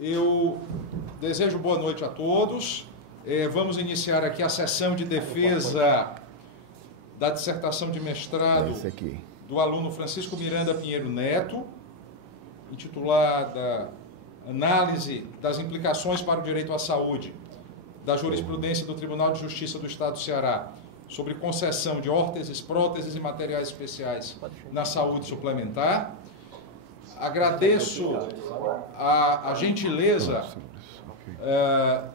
Eu desejo boa noite a todos. Vamos iniciar aqui a sessão de defesa da dissertação de mestrado do aluno Francisco Miranda Pinheiro Neto, intitulada Análise das implicações para o direito à saúde da jurisprudência do Tribunal de Justiça do Estado do Ceará sobre concessão de órteses, próteses e materiais especiais na saúde suplementar. Agradeço a gentileza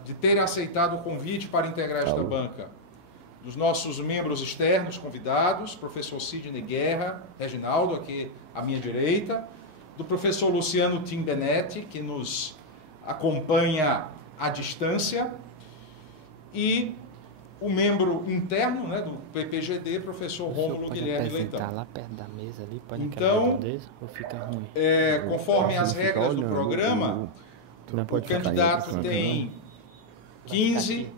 de terem aceitado o convite para integrar esta banca dos nossos membros externos convidados, professor Sidney Guerra, Reginaldo, aqui à minha direita, do professor Luciano Timbenetti, que nos acompanha à distância, e o membro interno, né, do PPGD, professor Rômulo Guilherme Leitão. Lá perto da mesa ali, pode então, ou fica ruim? Conforme as regras do programa, o candidato tem 15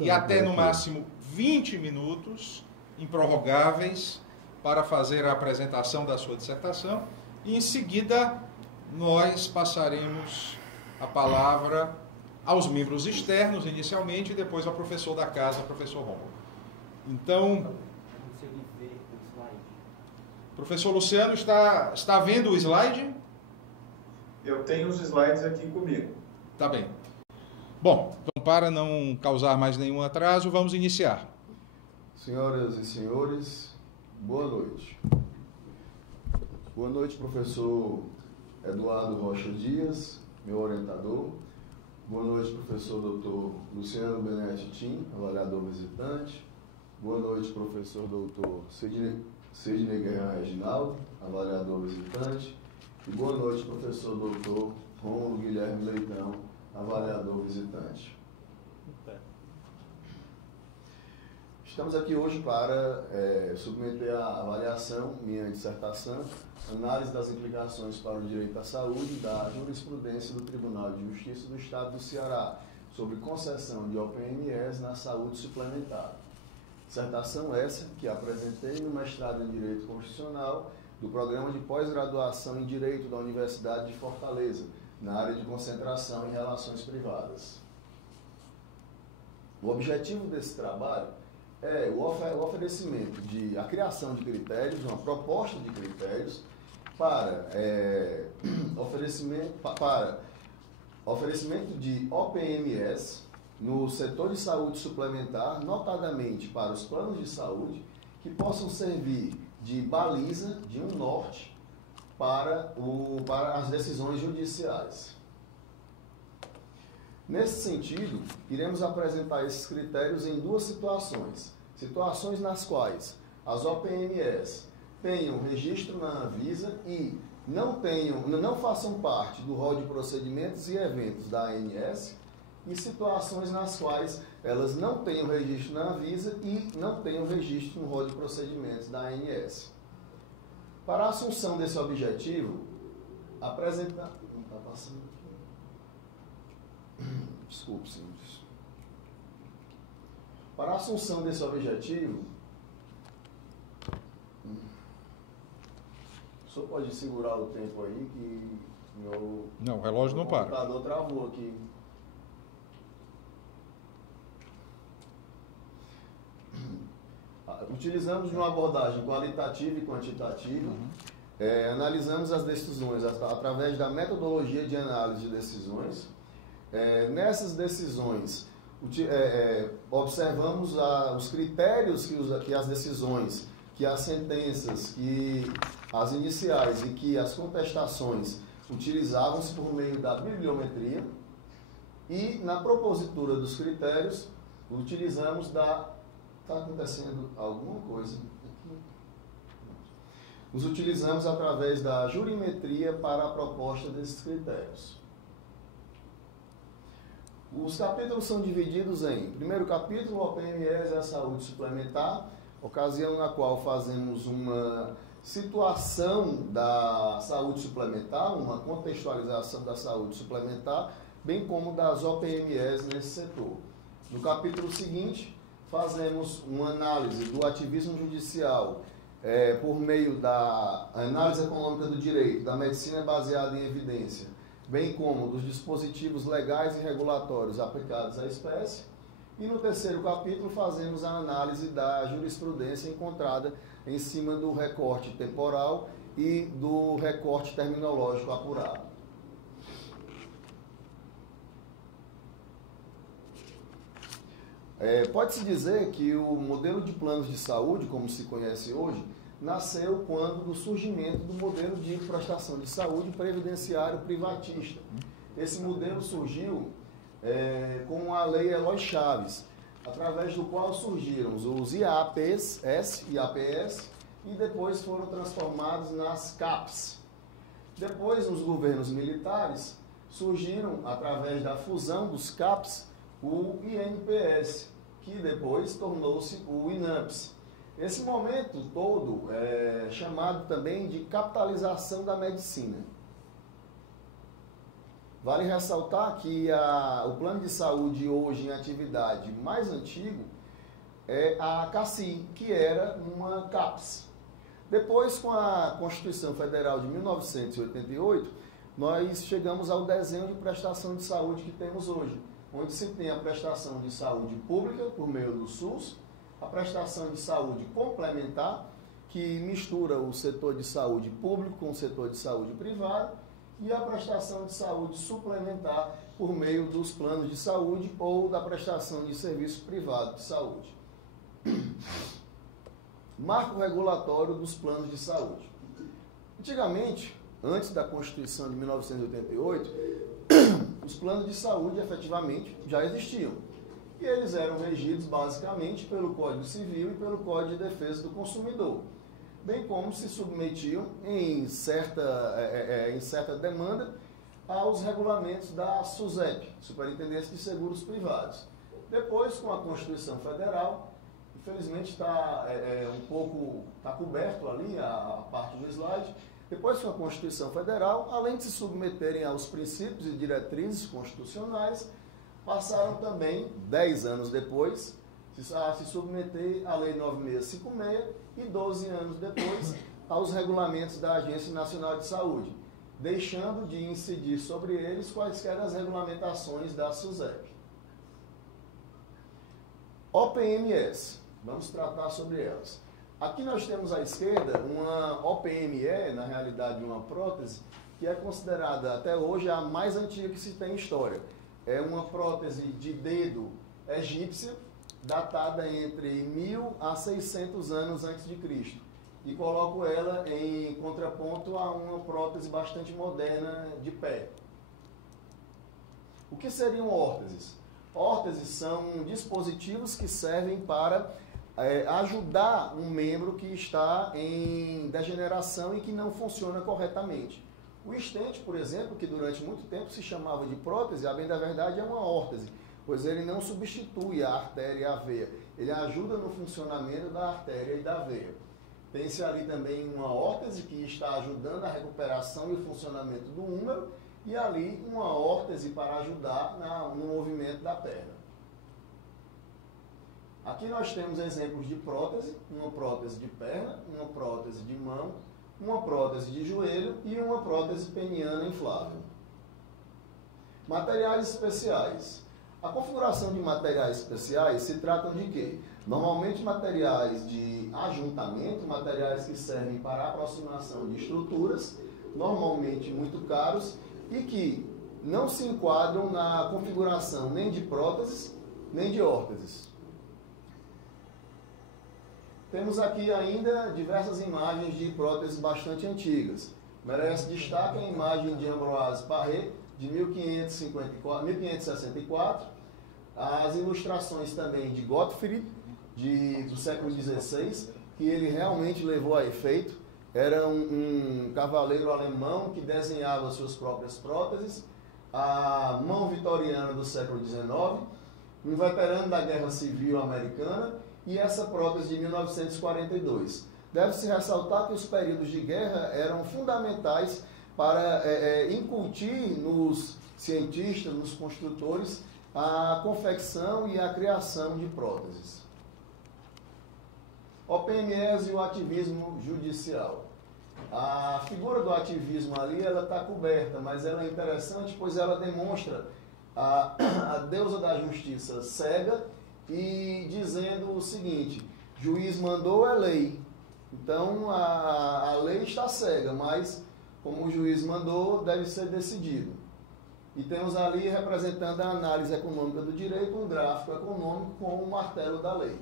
e até no máximo 20 minutos improrrogáveis para fazer a apresentação da sua dissertação, e em seguida nós passaremos a palavra aos membros externos inicialmente e depois ao professor da casa, professor Rômulo. Então, professor Luciano, está vendo o slide? Eu tenho os slides aqui comigo. Tá bem. Bom, então para não causar mais nenhum atraso, vamos iniciar. Senhoras e senhores, boa noite. Boa noite, professor Eduardo Rocha Dias, meu orientador. Boa noite, professor Dr. Luciano Benetti Tim, avaliador visitante. Boa noite, professor Dr. Sidney Guerra Reginaldo, avaliador visitante. E boa noite, professor Dr. Rômulo Guilherme Leitão, avaliador visitante. Estamos aqui hoje para submeter à avaliação minha dissertação, análise das implicações para o direito à saúde da jurisprudência do Tribunal de Justiça do Estado do Ceará sobre concessão de OPMS na saúde suplementar. Dissertação essa que apresentei no mestrado em Direito Constitucional do Programa de Pós-Graduação em Direito da Universidade de Fortaleza, na área de concentração em relações privadas. O objetivo desse trabalho é o oferecimento a criação de critérios, uma proposta de critérios para oferecimento de OPMS no setor de saúde suplementar, notadamente para os planos de saúde, que possam servir de baliza, de um norte, para as decisões judiciais. Nesse sentido, iremos apresentar esses critérios em duas situações. Situações nas quais as OPMS tenham registro na Anvisa e não façam parte do rol de procedimentos e eventos da ANS, e situações nas quais elas não tenham registro na Anvisa e não tenham registro no rol de procedimentos da ANS. Para a assunção desse objetivo, apresentar... Não está passando aqui. Desculpe, senhores. Para a assunção desse objetivo, o senhor pode segurar o tempo aí que Não, o relógio não para. O computador travou aqui. Utilizamos uma abordagem qualitativa e quantitativa. Analisamos as decisões através da metodologia de análise de decisões. Nessas decisões, observamos os critérios que as decisões, que as sentenças, que as iniciais e que as contestações utilizavam-se por meio da bibliometria, e na propositura dos critérios utilizamos Está acontecendo alguma coisa aqui? Nos utilizamos através da jurimetria para a proposta desses critérios. Os capítulos são divididos em: primeiro capítulo, OPMS e a saúde suplementar, ocasião na qual fazemos uma situação da saúde suplementar, uma contextualização da saúde suplementar, bem como das OPMS nesse setor. No capítulo seguinte, fazemos uma análise do ativismo judicial por meio da análise econômica do direito, da medicina baseada em evidência, bem como dos dispositivos legais e regulatórios aplicados à espécie. E no terceiro capítulo fazemos a análise da jurisprudência encontrada em cima do recorte temporal e do recorte terminológico apurado. Pode-se dizer que o modelo de planos de saúde, como se conhece hoje, nasceu quando do surgimento do modelo de prestação de saúde previdenciário privatista. Esse modelo surgiu com a Lei Eloy Chaves, através do qual surgiram os IAPs, IAPS, e depois foram transformados nas CAPs. Depois, nos governos militares, surgiram, através da fusão dos CAPs, o INPS, que depois tornou-se o INAMPS. Esse momento todo é chamado também de capitalização da medicina. Vale ressaltar que o plano de saúde hoje em atividade mais antigo é a CACI, que era uma CAPS. Depois, com a Constituição Federal de 1988, nós chegamos ao desenho de prestação de saúde que temos hoje, onde se tem a prestação de saúde pública por meio do SUS, a prestação de saúde complementar, que mistura o setor de saúde público com o setor de saúde privado, e a prestação de saúde suplementar por meio dos planos de saúde ou da prestação de serviço privado de saúde. Marco regulatório dos planos de saúde. Antigamente, antes da Constituição de 1988, os planos de saúde efetivamente já existiam. E eles eram regidos basicamente pelo Código Civil e pelo Código de Defesa do Consumidor, bem como se submetiam em certa demanda aos regulamentos da SUSEP, Superintendência de Seguros Privados. Depois, com a Constituição Federal, infelizmente está coberto ali a parte do slide. Depois, com a Constituição Federal, além de se submeterem aos princípios e diretrizes constitucionais, passaram também, 10 anos depois, a se submeter à Lei 9656 e 12 anos depois aos regulamentos da Agência Nacional de Saúde, deixando de incidir sobre eles quaisquer as regulamentações da SUSEP. OPMS, vamos tratar sobre elas. Aqui nós temos à esquerda uma OPME, na realidade uma prótese, que é considerada até hoje a mais antiga que se tem em história. É uma prótese de dedo egípcia, datada entre 1000 a 600 anos antes de Cristo. E coloco ela em contraponto a uma prótese bastante moderna de pé. O que seriam órteses? Órteses são dispositivos que servem para ajudar um membro que está em degeneração e que não funciona corretamente. O stent, por exemplo, que durante muito tempo se chamava de prótese, a bem da verdade é uma órtese, pois ele não substitui a artéria e a veia, ele ajuda no funcionamento da artéria e da veia. Tem-se ali também uma órtese que está ajudando a recuperação e o funcionamento do húmero, e ali uma órtese para ajudar no movimento da perna. Aqui nós temos exemplos de prótese, uma prótese de perna, uma prótese de mão, uma prótese de joelho e uma prótese peniana inflável. Materiais especiais. A configuração de materiais especiais se trata de quê? Normalmente materiais de ajuntamento, materiais que servem para a aproximação de estruturas, normalmente muito caros, e que não se enquadram na configuração nem de próteses, nem de órteses. Temos aqui ainda diversas imagens de próteses bastante antigas. Merece destaque a imagem de Ambroise Paré, de 1564, as ilustrações também de Gottfried, do século XVI, que ele realmente levou a efeito. Era um cavaleiro alemão que desenhava suas próprias próteses, a mão vitoriana do século XIX, um veterano da Guerra Civil Americana, e essa prótese de 1942. Deve-se ressaltar que os períodos de guerra eram fundamentais para incutir nos cientistas, nos construtores, a confecção e a criação de próteses. OPMS e o ativismo judicial. A figura do ativismo ali, ela está coberta, mas ela é interessante, pois ela demonstra a deusa da justiça cega e dizendo o seguinte: juiz mandou, é lei. Então a lei está cega, mas como o juiz mandou, deve ser decidido. E temos ali representando a análise econômica do direito, um gráfico econômico com o martelo da lei.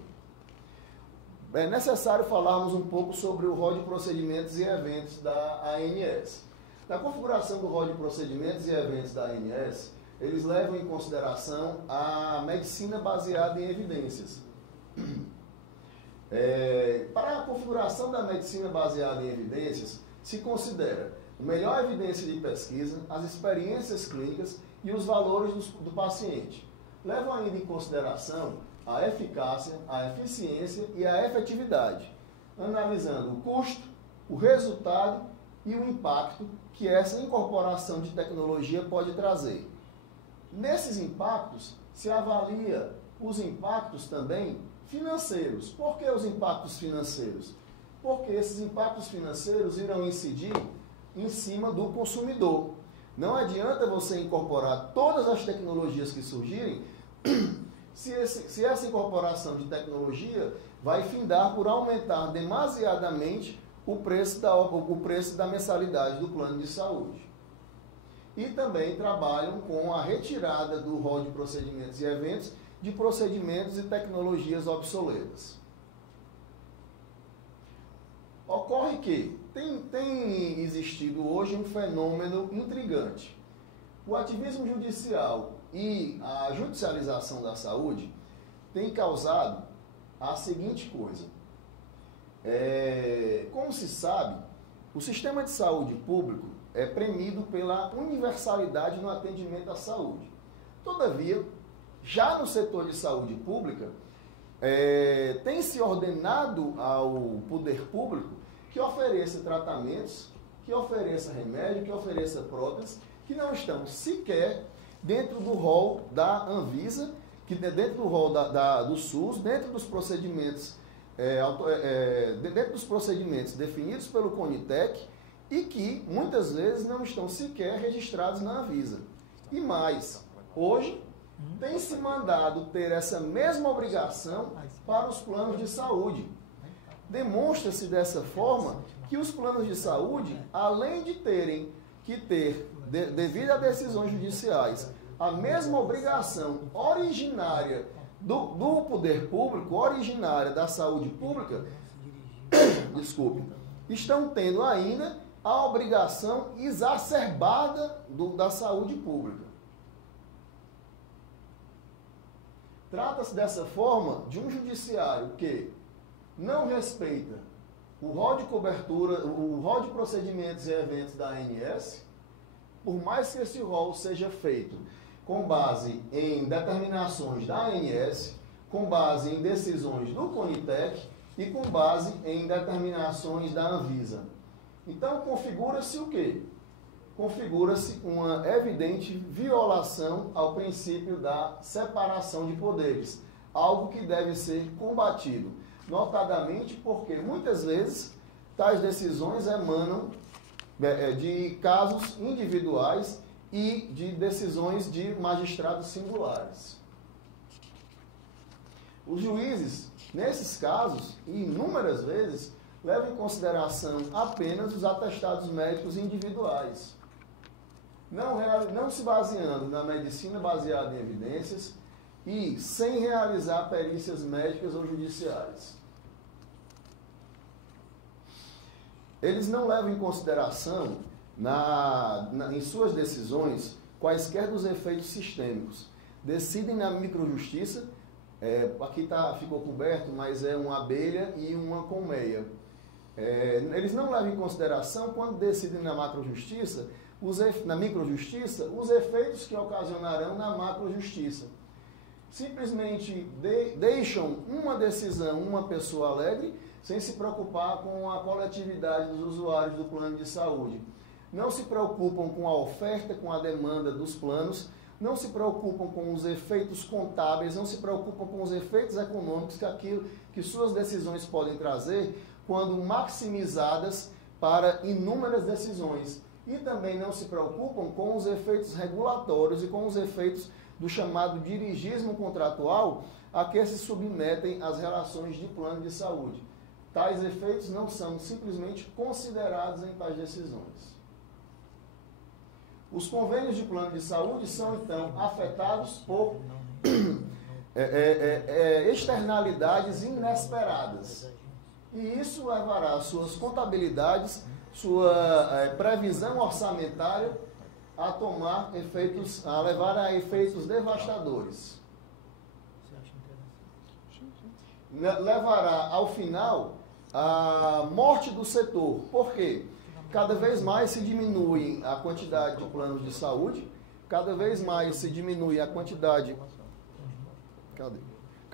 É necessário falarmos um pouco sobre o rol de procedimentos e eventos da ANS. Na configuração do rol de procedimentos e eventos da ANS, eles levam em consideração a medicina baseada em evidências. Para a configuração da medicina baseada em evidências, se considera a melhor evidência de pesquisa, as experiências clínicas e os valores do paciente. Levam ainda em consideração a eficácia, a eficiência e a efetividade, analisando o custo, o resultado e o impacto que essa incorporação de tecnologia pode trazer. Nesses impactos, se avalia os impactos também financeiros. Por que os impactos financeiros? Porque esses impactos financeiros irão incidir em cima do consumidor. Não adianta você incorporar todas as tecnologias que surgirem se essa incorporação de tecnologia vai findar por aumentar demasiadamente o preço da mensalidade do plano de saúde. E também trabalham com a retirada do rol de procedimentos e eventos de procedimentos e tecnologias obsoletas. Ocorre que tem existido hoje um fenômeno intrigante. O ativismo judicial e a judicialização da saúde tem causado a seguinte coisa. Como se sabe, o sistema de saúde público é premido pela universalidade no atendimento à saúde. Todavia, já no setor de saúde pública, tem se ordenado ao poder público que ofereça tratamentos, que ofereça remédio, que ofereça próteses, que não estão sequer dentro do rol da Anvisa, que dentro do rol do SUS, dentro dos procedimentos definidos pelo CONITEC e que muitas vezes não estão sequer registrados na Anvisa. E mais, hoje tem se mandado ter essa mesma obrigação para os planos de saúde. Demonstra-se dessa forma que os planos de saúde, além de terem que ter, devido a decisões judiciais, a mesma obrigação originária do poder público, originária da saúde pública, estão tendo ainda a obrigação exacerbada da saúde pública. Trata-se dessa forma de um judiciário que não respeita o rol de cobertura, o rol de procedimentos e eventos da ANS, por mais que esse rol seja feito com base em determinações da ANS, com base em decisões do CONITEC e com base em determinações da Anvisa. Então, configura-se o quê? Configura-se uma evidente violação ao princípio da separação de poderes, algo que deve ser combatido, notadamente porque muitas vezes tais decisões emanam de casos individuais e de decisões de magistrados singulares. Os juízes, nesses casos, e inúmeras vezes, levam em consideração apenas os atestados médicos individuais, não se baseando na medicina baseada em evidências e sem realizar perícias médicas ou judiciais. Eles não levam em consideração, em suas decisões, quaisquer dos efeitos sistêmicos. Decidem na microjustiça, aqui ficou coberto, mas é uma abelha e uma colmeia. Eles não levam em consideração, quando decidem na macrojustiça, na microjustiça, os efeitos que ocasionarão na macrojustiça. Simplesmente deixam uma decisão, uma pessoa alegre, sem se preocupar com a coletividade dos usuários do plano de saúde. Não se preocupam com a oferta, com a demanda dos planos, não se preocupam com os efeitos contábeis, não se preocupam com os efeitos econômicos que suas decisões podem trazer quando maximizadas para inúmeras decisões e também não se preocupam com os efeitos regulatórios e com os efeitos do chamado dirigismo contratual a que se submetem as relações de plano de saúde. Tais efeitos não são simplesmente considerados em tais decisões. Os convênios de plano de saúde são, então, afetados por externalidades inesperadas. E isso levará suas contabilidades, sua previsão orçamentária a tomar efeitos, a levar a efeitos devastadores. Levará, ao final, a morte do setor. Por quê? Cada vez mais se diminui a quantidade de planos de saúde, cada vez mais se diminui a quantidade...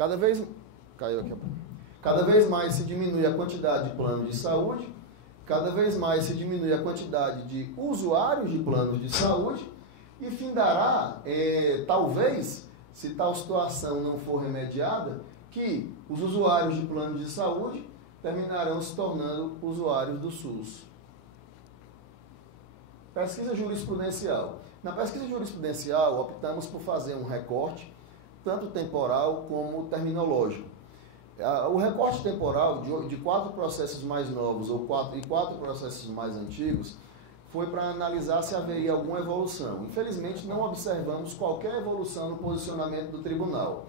Cada vez mais se diminui a quantidade de planos de saúde, cada vez mais se diminui a quantidade de usuários de planos de saúde e findará, talvez, se tal situação não for remediada, que os usuários de planos de saúde terminarão se tornando usuários do SUS. Pesquisa jurisprudencial. Na pesquisa jurisprudencial, optamos por fazer um recorte, tanto temporal como terminológico. O recorte temporal de 4 processos mais novos e 4 processos mais antigos foi para analisar se haveria alguma evolução. Infelizmente, não observamos qualquer evolução no posicionamento do tribunal.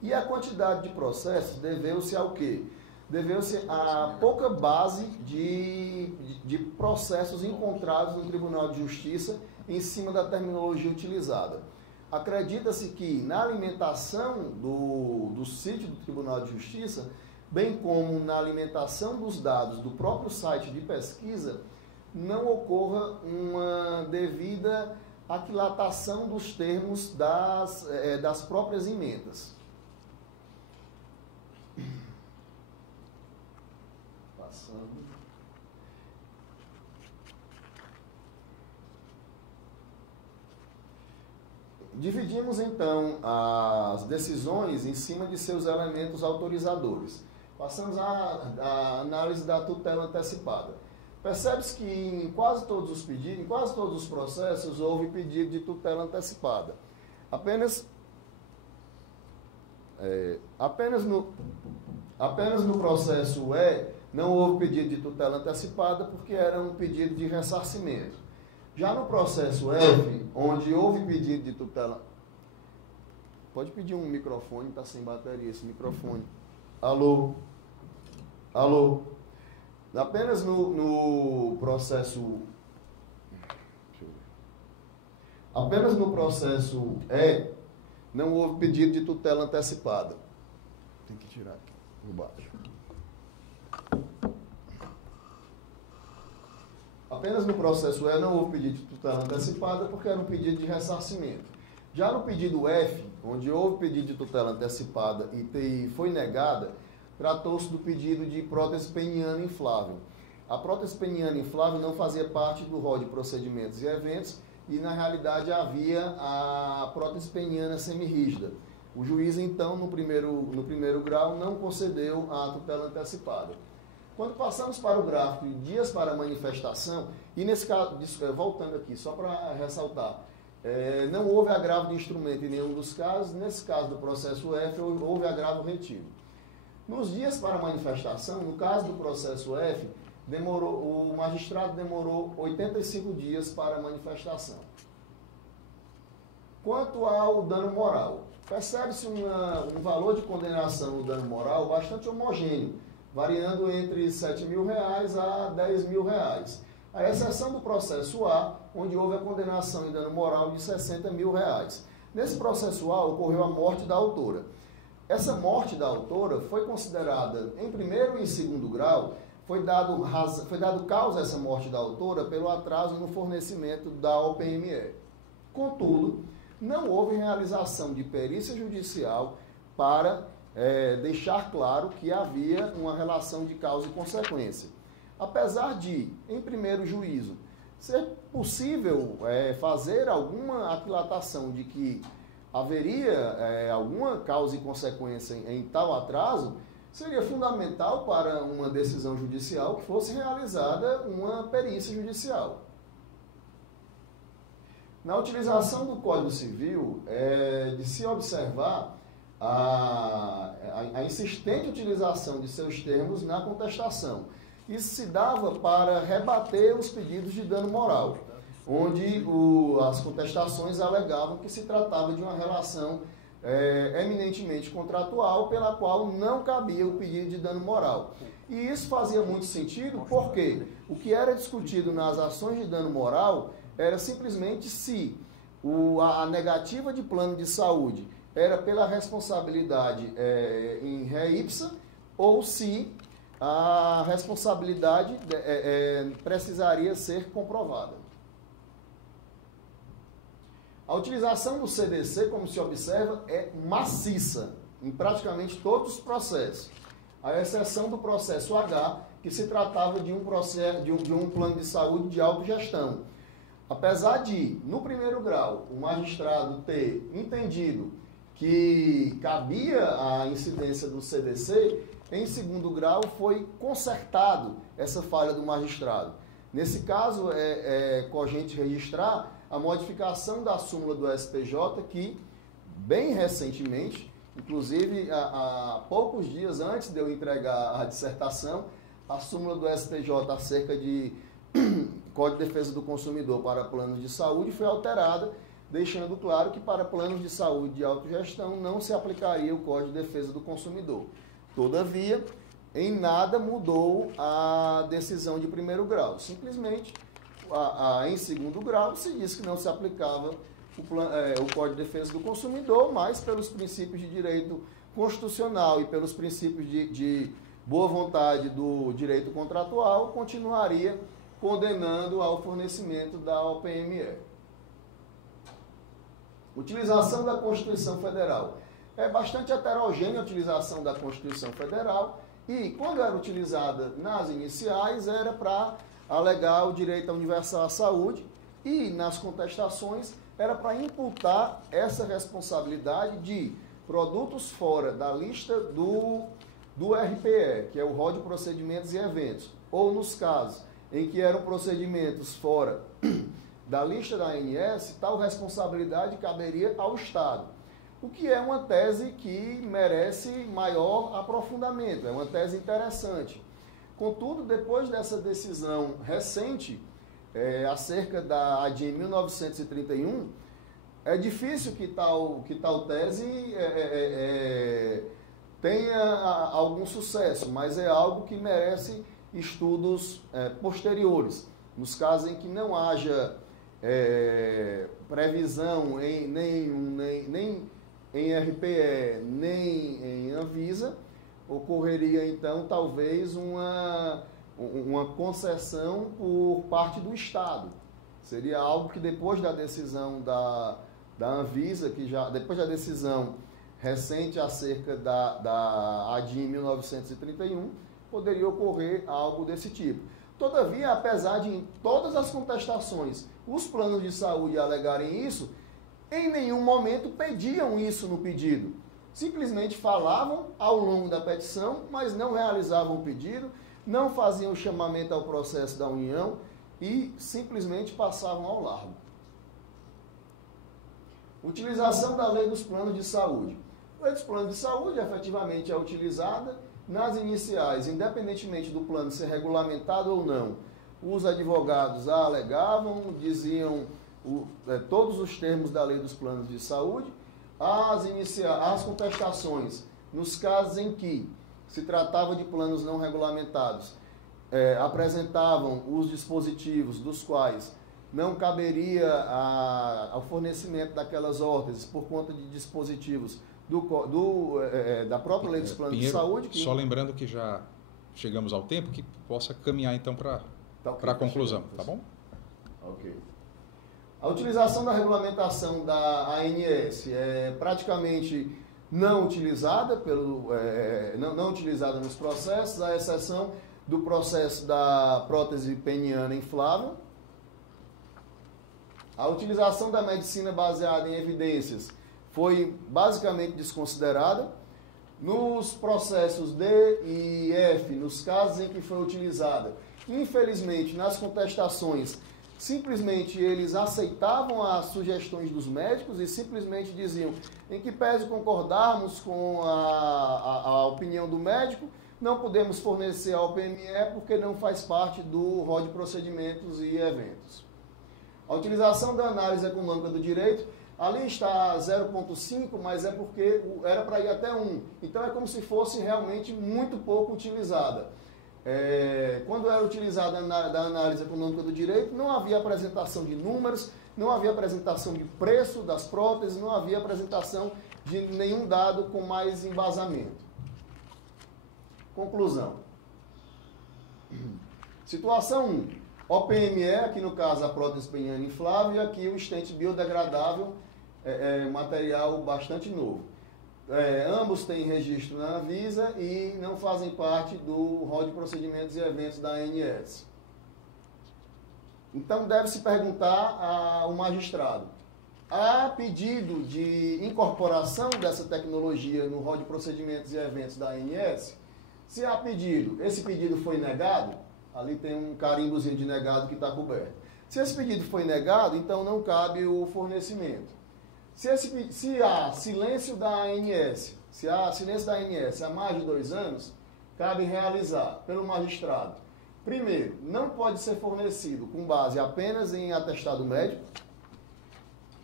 E a quantidade de processos deveu-se ao quê? Deveu-se à pouca base de processos encontrados no Tribunal de Justiça em cima da terminologia utilizada. Acredita-se que na alimentação do sítio do Tribunal de Justiça, bem como na alimentação dos dados do próprio site de pesquisa, não ocorra uma devida aquilatação dos termos das próprias emendas. Passando. Dividimos, então, as decisões em cima de seus elementos autorizadores. Passamos à análise da tutela antecipada. Percebe-se que em quase todos os pedidos, em quase todos os processos, houve pedido de tutela antecipada. Apenas no processo E não houve pedido de tutela antecipada porque era um pedido de ressarcimento. Já no processo F, onde houve pedido de tutela... Pode pedir um microfone, está sem bateria esse microfone. Alô? Alô? Apenas no processo... Apenas no processo E, não houve pedido de tutela antecipada. Tem que tirar aqui, por baixo. Apenas no processo E não houve pedido de tutela antecipada porque era um pedido de ressarcimento. Já no pedido F, onde houve pedido de tutela antecipada e foi negada, tratou-se do pedido de prótese peniana inflável. A prótese peniana inflável não fazia parte do rol de procedimentos e eventos e, na realidade, havia a prótese peniana semirrígida. O juiz, então, no primeiro grau, não concedeu a tutela antecipada. Quando passamos para o gráfico de dias para manifestação, e nesse caso, voltando aqui, só para ressaltar, não houve agravo de instrumento em nenhum dos casos, nesse caso do processo F, houve agravo retido. Nos dias para manifestação, no caso do processo F, o magistrado demorou 85 dias para a manifestação. Quanto ao dano moral, percebe-se um valor de condenação do dano moral bastante homogêneo, variando entre R$ 7.000 a R$ 10.000, a exceção do processo A, onde houve a condenação em dano moral de R$ 60.000. Nesse processo A, ocorreu a morte da autora. Essa morte da autora foi considerada, em primeiro e segundo grau, foi dado causa a essa morte da autora pelo atraso no fornecimento da OPME. Contudo, não houve realização de perícia judicial para deixar claro que havia uma relação de causa e consequência. Apesar de, em primeiro juízo, ser possível fazer alguma aquilatação de que haveria alguma causa e consequência em tal atraso, seria fundamental para uma decisão judicial que fosse realizada uma perícia judicial. Na utilização do Código Civil, de se observar a insistente utilização de seus termos na contestação. Isso se dava para rebater os pedidos de dano moral, onde as contestações alegavam que se tratava de uma relação eminentemente contratual, pela qual não cabia o pedido de dano moral. E isso fazia muito sentido porque o que era discutido nas ações de dano moral era simplesmente se a negativa de plano de saúde era pela responsabilidade em ré ipsa ou se a responsabilidade precisaria ser comprovada. A utilização do CDC, como se observa, é maciça em praticamente todos os processos, à exceção do processo H, que se tratava de um plano de saúde de autogestão. Apesar de, no primeiro grau, o magistrado ter entendido que cabia a incidência do CDC, em segundo grau foi consertado essa falha do magistrado. Nesse caso, é cogente registrar a modificação da súmula do STJ que, bem recentemente, inclusive há poucos dias antes de eu entregar a dissertação, a súmula do STJ acerca de Código de Defesa do Consumidor para planos de saúde foi alterada, deixando claro que para planos de saúde de autogestão não se aplicaria o Código de Defesa do Consumidor. Todavia, em nada mudou a decisão de primeiro grau. Simplesmente, em segundo grau, se disse que não se aplicava o Código de Defesa do Consumidor, mas pelos princípios de direito constitucional e pelos princípios de boa vontade do direito contratual, continuaria condenando ao fornecimento da OPME. Utilização da Constituição Federal. É bastante heterogênea a utilização da Constituição Federal e, quando era utilizada nas iniciais, era para alegar o direito universal à saúde e, nas contestações, era para imputar essa responsabilidade de produtos fora da lista do RPE, que é o rol de procedimentos e eventos, ou nos casos em que eram procedimentos fora da lista da ANS, tal responsabilidade caberia ao Estado. O que é uma tese que merece maior aprofundamento, é uma tese interessante. Contudo, depois dessa decisão recente, acerca da ADIM 1931, é difícil que tal tese tenha algum sucesso, mas é algo que merece estudos posteriores. Nos casos em que não haja previsão nem em RPE, nem em Anvisa, ocorreria então talvez uma concessão por parte do Estado. Seria algo que depois da decisão da Anvisa, depois da decisão recente acerca da ADIM 1931, poderia ocorrer algo desse tipo. Todavia, apesar de em todas as contestações os planos de saúde alegarem isso, em nenhum momento pediam isso no pedido. Simplesmente falavam ao longo da petição, mas não realizavam o pedido, não faziam o chamamento ao processo da União e simplesmente passavam ao largo. Utilização da lei dos planos de saúde. A lei dos planos de saúde efetivamente é utilizada nas iniciais, independentemente do plano ser regulamentado ou não. Os advogados a alegavam, diziam todos os termos da lei dos planos de saúde. As contestações, nos casos em que se tratava de planos não regulamentados, apresentavam os dispositivos dos quais não caberia ao fornecimento daquelas órteses por conta de dispositivos da própria lei dos planos Pinheiro, de saúde. Só lembrando que já chegamos ao tempo que possa caminhar então para a conclusão, tá bom? Ok. A utilização da regulamentação da ANS é praticamente não utilizada, não utilizada nos processos, à exceção do processo da prótese peniana inflável. A utilização da medicina baseada em evidências foi basicamente desconsiderada. Nos processos D e F, nos casos em que foi utilizada, infelizmente, nas contestações, simplesmente eles aceitavam as sugestões dos médicos e simplesmente diziam, em que pese concordarmos com a opinião do médico, não podemos fornecer a OPME porque não faz parte do rol de procedimentos e eventos. A utilização da análise econômica do direito, ali está 0,5, mas é porque era para ir até 1. Então é como se fosse realmente muito pouco utilizada. Quando era utilizada da análise econômica do direito, não havia apresentação de números, não havia apresentação de preço das próteses, não havia apresentação de nenhum dado com mais embasamento. Conclusão. Situação 1. OPME, aqui no caso a prótese peniana inflável, e aqui o estente biodegradável, material bastante novo. Ambos têm registro na Anvisa e não fazem parte do rol de procedimentos e eventos da ANS. Então deve-se perguntar ao magistrado, há pedido de incorporação dessa tecnologia no rol de procedimentos e eventos da ANS? Se há pedido, esse pedido foi negado, ali tem um carimbozinho de negado que está coberto. Se esse pedido foi negado, então não cabe o fornecimento. Se há silêncio da ANS, se há silêncio da ANS há mais de 2 anos, cabe realizar pelo magistrado. Primeiro, não pode ser fornecido com base apenas em atestado médico.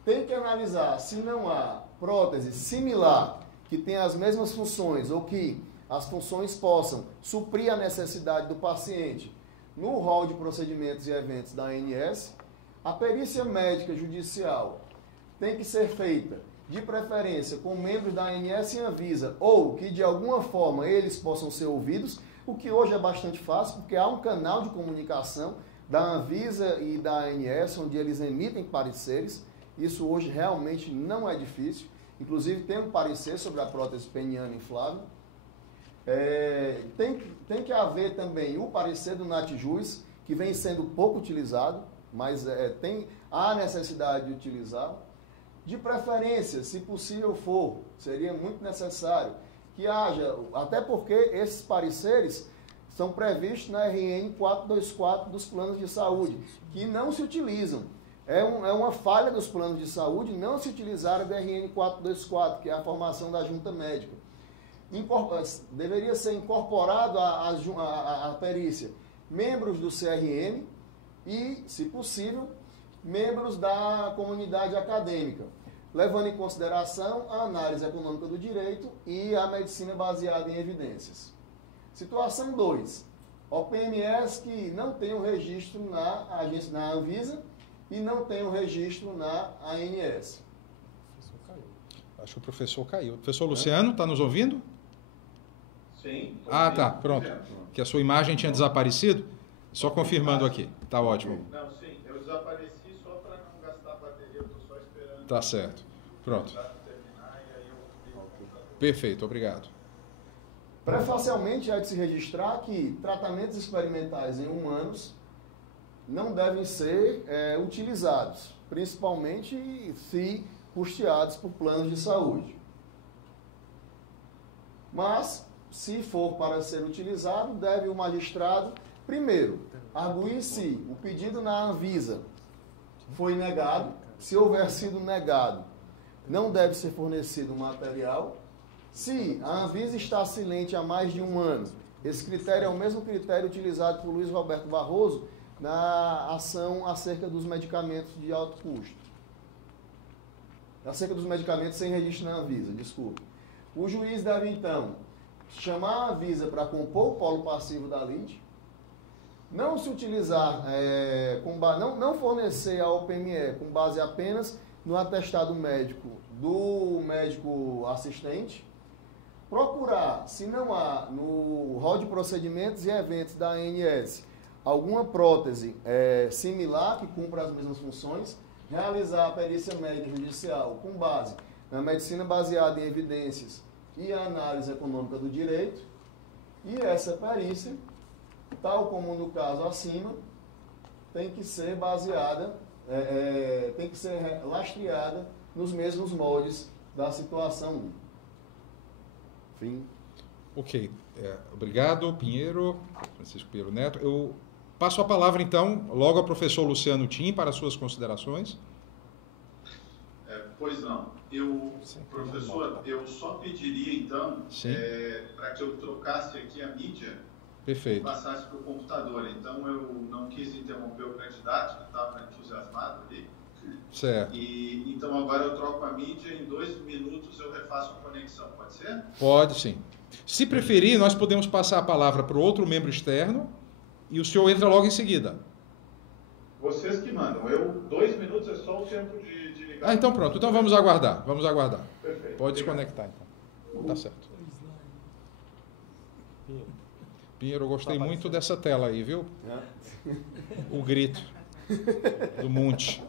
Tem que analisar se não há prótese similar que tenha as mesmas funções ou que as funções possam suprir a necessidade do paciente no rol de procedimentos e eventos da ANS. A perícia médica judicial tem que ser feita, de preferência, com membros da ANS e Anvisa, ou que de alguma forma eles possam ser ouvidos, o que hoje é bastante fácil, porque há um canal de comunicação da Anvisa e da ANS, onde eles emitem pareceres. Isso hoje realmente não é difícil. Inclusive tem um parecer sobre a prótese peniana inflável. Tem que haver também o parecer do NatJus, que vem sendo pouco utilizado, mas há necessidade de utilizar. De preferência, se possível for, seria muito necessário que haja, até porque esses pareceres são previstos na RN 424 dos planos de saúde, que não se utilizam. É uma falha dos planos de saúde não se utilizar a DRN 424, que é a formação da junta médica. Deveria ser incorporado à perícia membros do CRM e, se possível, membros da comunidade acadêmica, levando em consideração a análise econômica do direito e a medicina baseada em evidências. Situação 2. OPMEs que não têm o registro na Anvisa e não têm o registro na ANS. Acho que o professor caiu. Professor Luciano, está nos ouvindo? Sim. Tá, pronto. Que a sua imagem tinha desaparecido? Só confirmando aqui. Tá ótimo. Não, sim, eu desapareci só para não gastar a bateria, eu estou só esperando. Tá certo. Pronto. Terminar, e aí eu... Perfeito, obrigado. Prefacialmente, há de se registrar que tratamentos experimentais em humanos não devem ser utilizados, principalmente se custeados por planos de saúde. Mas, se for para ser utilizado, deve o magistrado, primeiro, arguir se o pedido na Anvisa foi negado. Se houver sido negado, não deve ser fornecido o material. Se a Anvisa está silente há mais de 1 ano, esse critério é o mesmo critério utilizado por Luiz Roberto Barroso na ação acerca dos medicamentos de alto custo. Acerca dos medicamentos sem registro na Anvisa, desculpe. O juiz deve, então, chamar a Anvisa para compor o polo passivo da lide, não se utilizar, não fornecer a OPME com base apenas no atestado médico do médico assistente, procurar, se não há no rol de procedimentos e eventos da ANS alguma prótese similar que cumpra as mesmas funções, realizar a perícia médica judicial com base na medicina baseada em evidências e a análise econômica do direito, e essa perícia, tal como no caso acima, tem que ser baseada, tem que ser lastreada nos mesmos moldes da situação 1. Fim. Ok. Obrigado, Pinheiro, Francisco Pinheiro Neto. Eu passo a palavra, então, logo ao professor Luciano Tim para as suas considerações. Pois não. Professor, eu só pediria, então, para que eu trocasse aqui a mídia. Perfeito. Passasse para o computador. Então, eu não quis interromper o candidato, que estava entusiasmado ali. Certo. Então, agora eu troco a mídia, em 2 minutos eu refaço a conexão, pode ser? Pode, sim. Se preferir, nós podemos passar a palavra para o outro membro externo e o senhor entra logo em seguida. Vocês que mandam. 2 minutos é só o tempo de ligar. Ah, então pronto. Então vamos aguardar. Vamos aguardar. Perfeito. Pode desconectar, então. Tá certo. Pinheiro, eu gostei muito dessa tela aí, viu? O grito do monte.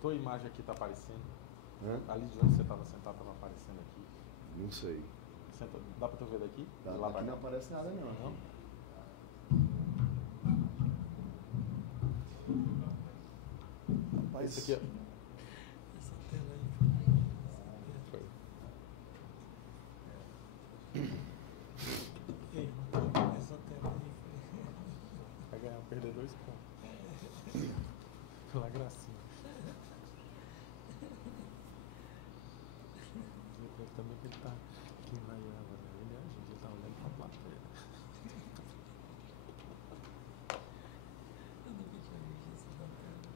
Tua imagem aqui está aparecendo. Ali de onde você estava sentado estava aparecendo aqui. Não sei. Dá para tu ver daqui? Lá não aparece nada não. Rapaz, isso aqui Essa tela aí. Foi. Ei, essa tela aí vai ganhar, perder 2 pontos. Pela gracinha. Eu também que ele tá aqui na Iava, né? Ele hoje em dia tá olhando pra plateia. eu nunca tinha visto essa da tela.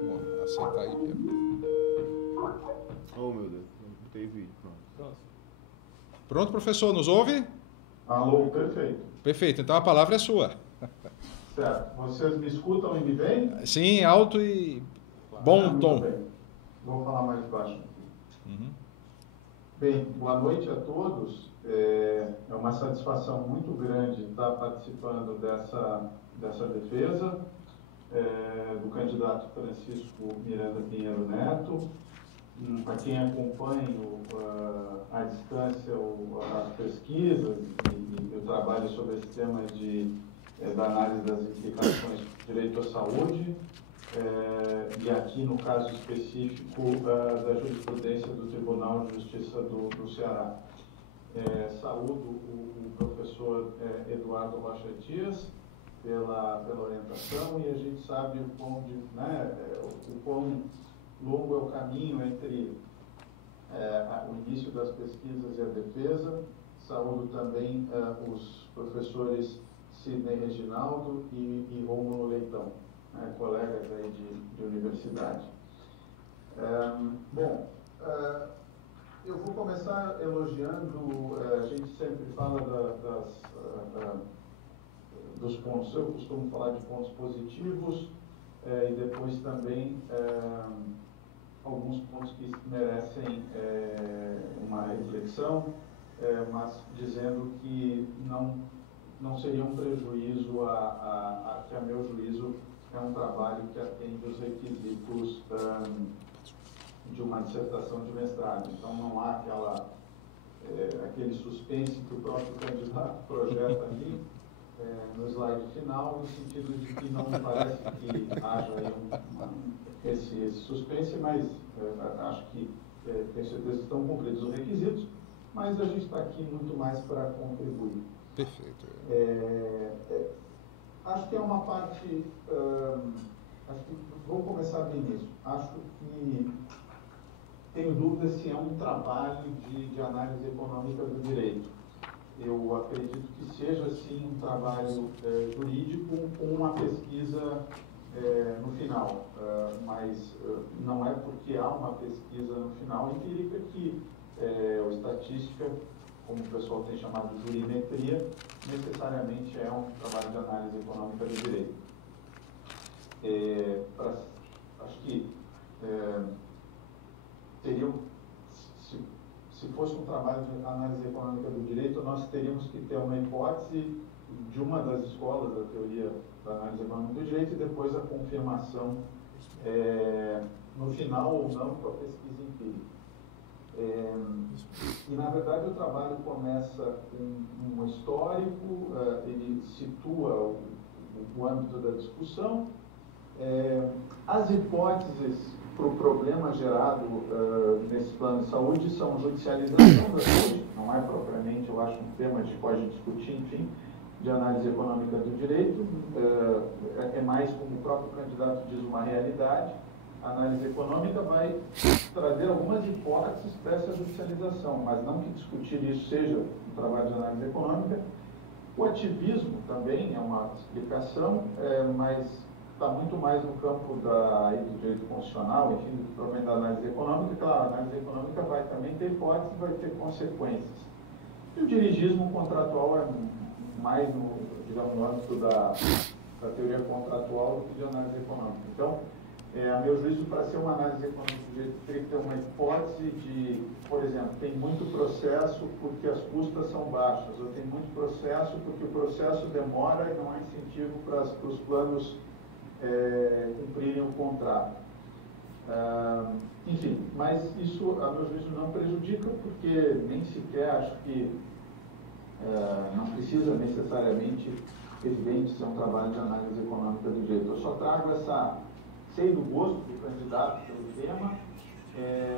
Vamos aceitar aí, Pinheiro. Oh, meu Deus. Não tem vídeo. Pronto. Pronto, professor? Nos ouve? Alô, perfeito. Perfeito. Então a palavra é sua. Certo. Vocês me escutam e me veem? Sim, alto e bom Muito tom. bem. Vou falar mais baixo. Uhum. Bem, boa noite a todos. É uma satisfação muito grande estar participando dessa defesa do candidato Francisco Miranda Pinheiro Neto. Para quem acompanha à distância as pesquisas e o trabalho sobre esse tema da análise das implicações do direito à saúde, e aqui no caso específico da jurisprudência do Tribunal de Justiça do Ceará. Saúdo o professor Eduardo Rocha Dias pela orientação, e a gente sabe o quão longo é o caminho entre o início das pesquisas e a defesa. Saúdo também os professores Sidney Reginaldo e Rômulo Leitão, colegas aí de universidade. Eu vou começar elogiando, a gente sempre fala dos pontos, eu costumo falar de pontos positivos, e depois também alguns pontos que merecem uma reflexão, mas dizendo que não seria um prejuízo, que a meu juízo é um trabalho que atende os requisitos de uma dissertação de mestrado. Então não há aquele suspense que o próprio candidato projeta ali no slide final, no sentido de que não parece que haja aí esse suspense, mas acho que tenho certeza que estão cumpridos os requisitos, mas a gente está aqui muito mais para contribuir. Perfeito. Acho que é uma parte, acho que vou começar do início. Acho que tenho dúvida se é um trabalho de análise econômica do direito. Eu acredito que seja, sim, um trabalho jurídico com uma pesquisa no final, mas não é porque há uma pesquisa no final empírica que a estatística, como o pessoal tem chamado de jurimetria, necessariamente é um trabalho de análise econômica do direito. Acho que teria, se fosse um trabalho de análise econômica do direito, nós teríamos que ter uma hipótese de uma das escolas da teoria da análise econômica do direito e depois a confirmação no final ou não com a pesquisa empírica. E, na verdade, o trabalho começa com um histórico, ele situa o âmbito da discussão. As hipóteses para o problema gerado nesse plano de saúde são judicialização da saúde, não é propriamente, eu acho, um tema que a gente pode discutir, enfim, de análise econômica do direito, é mais, como o próprio candidato diz, uma realidade. A análise econômica vai trazer algumas hipóteses para essa judicialização, mas não que discutir isso seja um trabalho de análise econômica. O ativismo também é uma explicação, mas está muito mais no campo do direito constitucional, enfim, do que propriamente da análise econômica. Claro, a análise econômica vai também ter hipóteses e vai ter consequências. E o dirigismo contratual é mais no âmbito da teoria contratual do que de análise econômica. Então, a meu juízo, para ser uma análise econômica do direito, teria que ter uma hipótese de, por exemplo, tem muito processo porque as custas são baixas, ou tem muito processo porque o processo demora e não há incentivo para os planos cumprirem o contrato. Enfim, mas isso, a meu juízo, não prejudica, porque nem sequer acho que não precisa necessariamente, evidente, ser um trabalho de análise econômica do direito. Eu só trago sei do gosto do candidato pelo tema,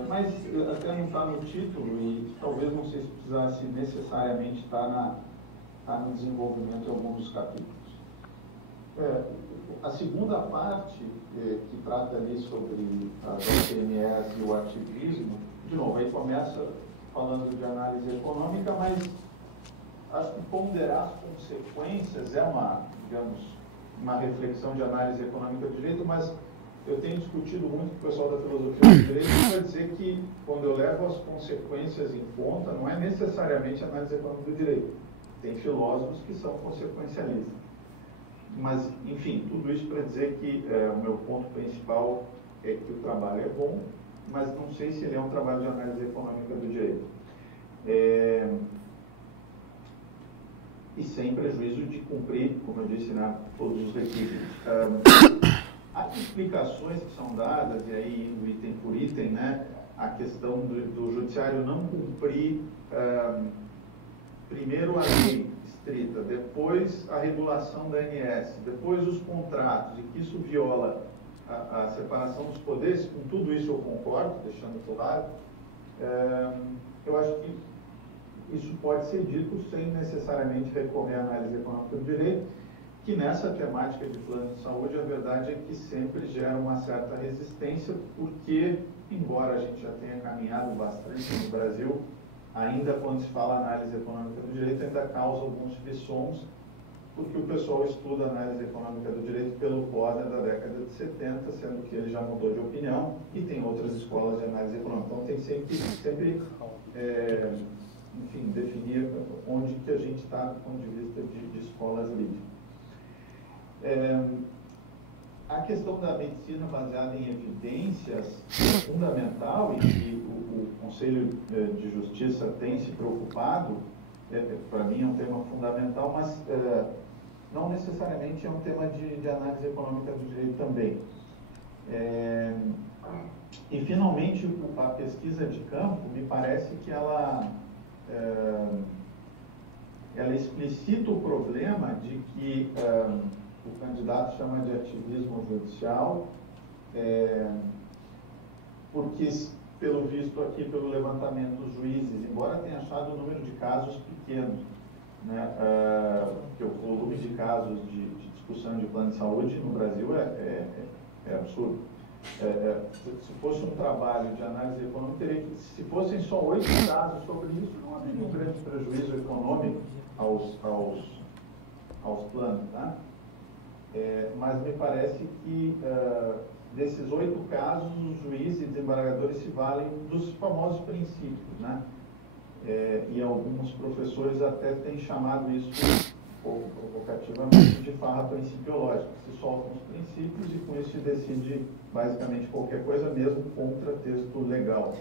mas até não está no título e talvez não sei se precisasse necessariamente estar no desenvolvimento de algum dos capítulos. A segunda parte, que trata ali sobre as OPMEs e o ativismo, de novo, aí começa falando de análise econômica, mas acho que ponderar as consequências é uma reflexão de análise econômica do direito, mas eu tenho discutido muito com o pessoal da filosofia do direito para dizer que, quando eu levo as consequências em conta, não é necessariamente análise econômica do direito. Tem filósofos que são consequencialistas. Mas, enfim, tudo isso para dizer que o meu ponto principal é que o trabalho é bom, mas não sei se ele é um trabalho de análise econômica do direito. E sem prejuízo de cumprir, como eu disse, todos os requisitos. As explicações que são dadas, e aí item por item, a questão do judiciário não cumprir primeiro a lei estrita, depois a regulação da ANS, depois os contratos, e que isso viola a separação dos poderes, com tudo isso eu concordo, deixando claro. Eu acho que isso pode ser dito sem necessariamente recorrer à análise econômica do direito, que nessa temática de plano de saúde, a verdade é que sempre gera uma certa resistência, porque, embora a gente já tenha caminhado bastante no Brasil, ainda quando se fala análise econômica do direito, ainda causa alguns frissons, porque o pessoal estuda análise econômica do direito pelo Posner da década de 70, sendo que ele já mudou de opinião, e tem outras escolas de análise econômica. Então tem sempre enfim, definir onde que a gente está do ponto de vista de escolas livres. A questão da medicina baseada em evidências é fundamental, e que o Conselho de Justiça tem se preocupado. Para mim é um tema fundamental, mas não necessariamente é um tema de análise econômica do direito também. E finalmente a pesquisa de campo, me parece que ela ela explicita o problema de que o candidato chama de ativismo judicial, porque, pelo visto aqui, pelo levantamento dos juízes, embora tenha achado o número de casos pequeno, né, porque o volume de casos de discussão de plano de saúde no Brasil é absurdo. Se fosse um trabalho de análise econômica, se fossem só 8 casos sobre isso, não haveria um grande prejuízo econômico aos planos, né? Mas me parece que desses 8 casos, os juízes e desembargadores se valem dos famosos princípios, né? E alguns professores até têm chamado isso, pouco provocativamente, de farra principiológica. Se soltam os princípios e com isso se decide basicamente qualquer coisa, mesmo contra texto legal.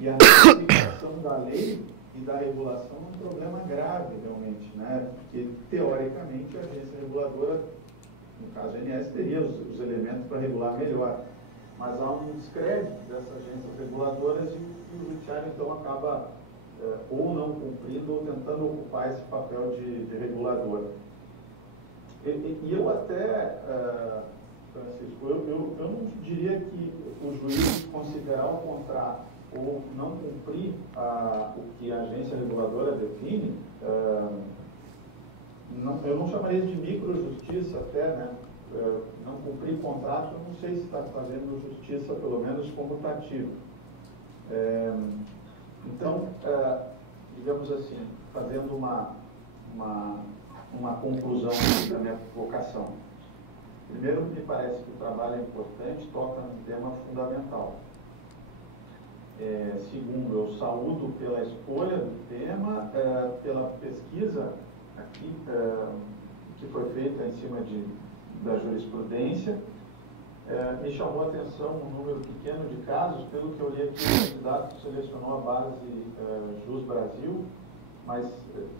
E a aplicação da lei e da regulação é um problema grave, realmente, né? Porque, teoricamente, a agência reguladora, no caso a ANS, teria os elementos para regular melhor. Mas há um descrédito dessas agências reguladoras e o judiciário, então, acaba ou não cumprindo ou tentando ocupar esse papel de regulador. E eu até, Francisco, eu não diria que o juiz considerar o contrato ou não cumprir o que a agência reguladora define, eu não chamaria de microjustiça até, né? Não cumprir contrato, eu não sei se está fazendo justiça, pelo menos comutativa. Então, digamos assim, fazendo uma conclusão da minha vocação. Primeiro, me parece que o trabalho é importante, toca num tema fundamental. Segundo, eu saúdo pela escolha do tema, pela pesquisa aqui, que foi feita em cima da jurisprudência. Me chamou a atenção um número pequeno de casos, pelo que eu li aqui, o candidato selecionou a base Jus Brasil, mas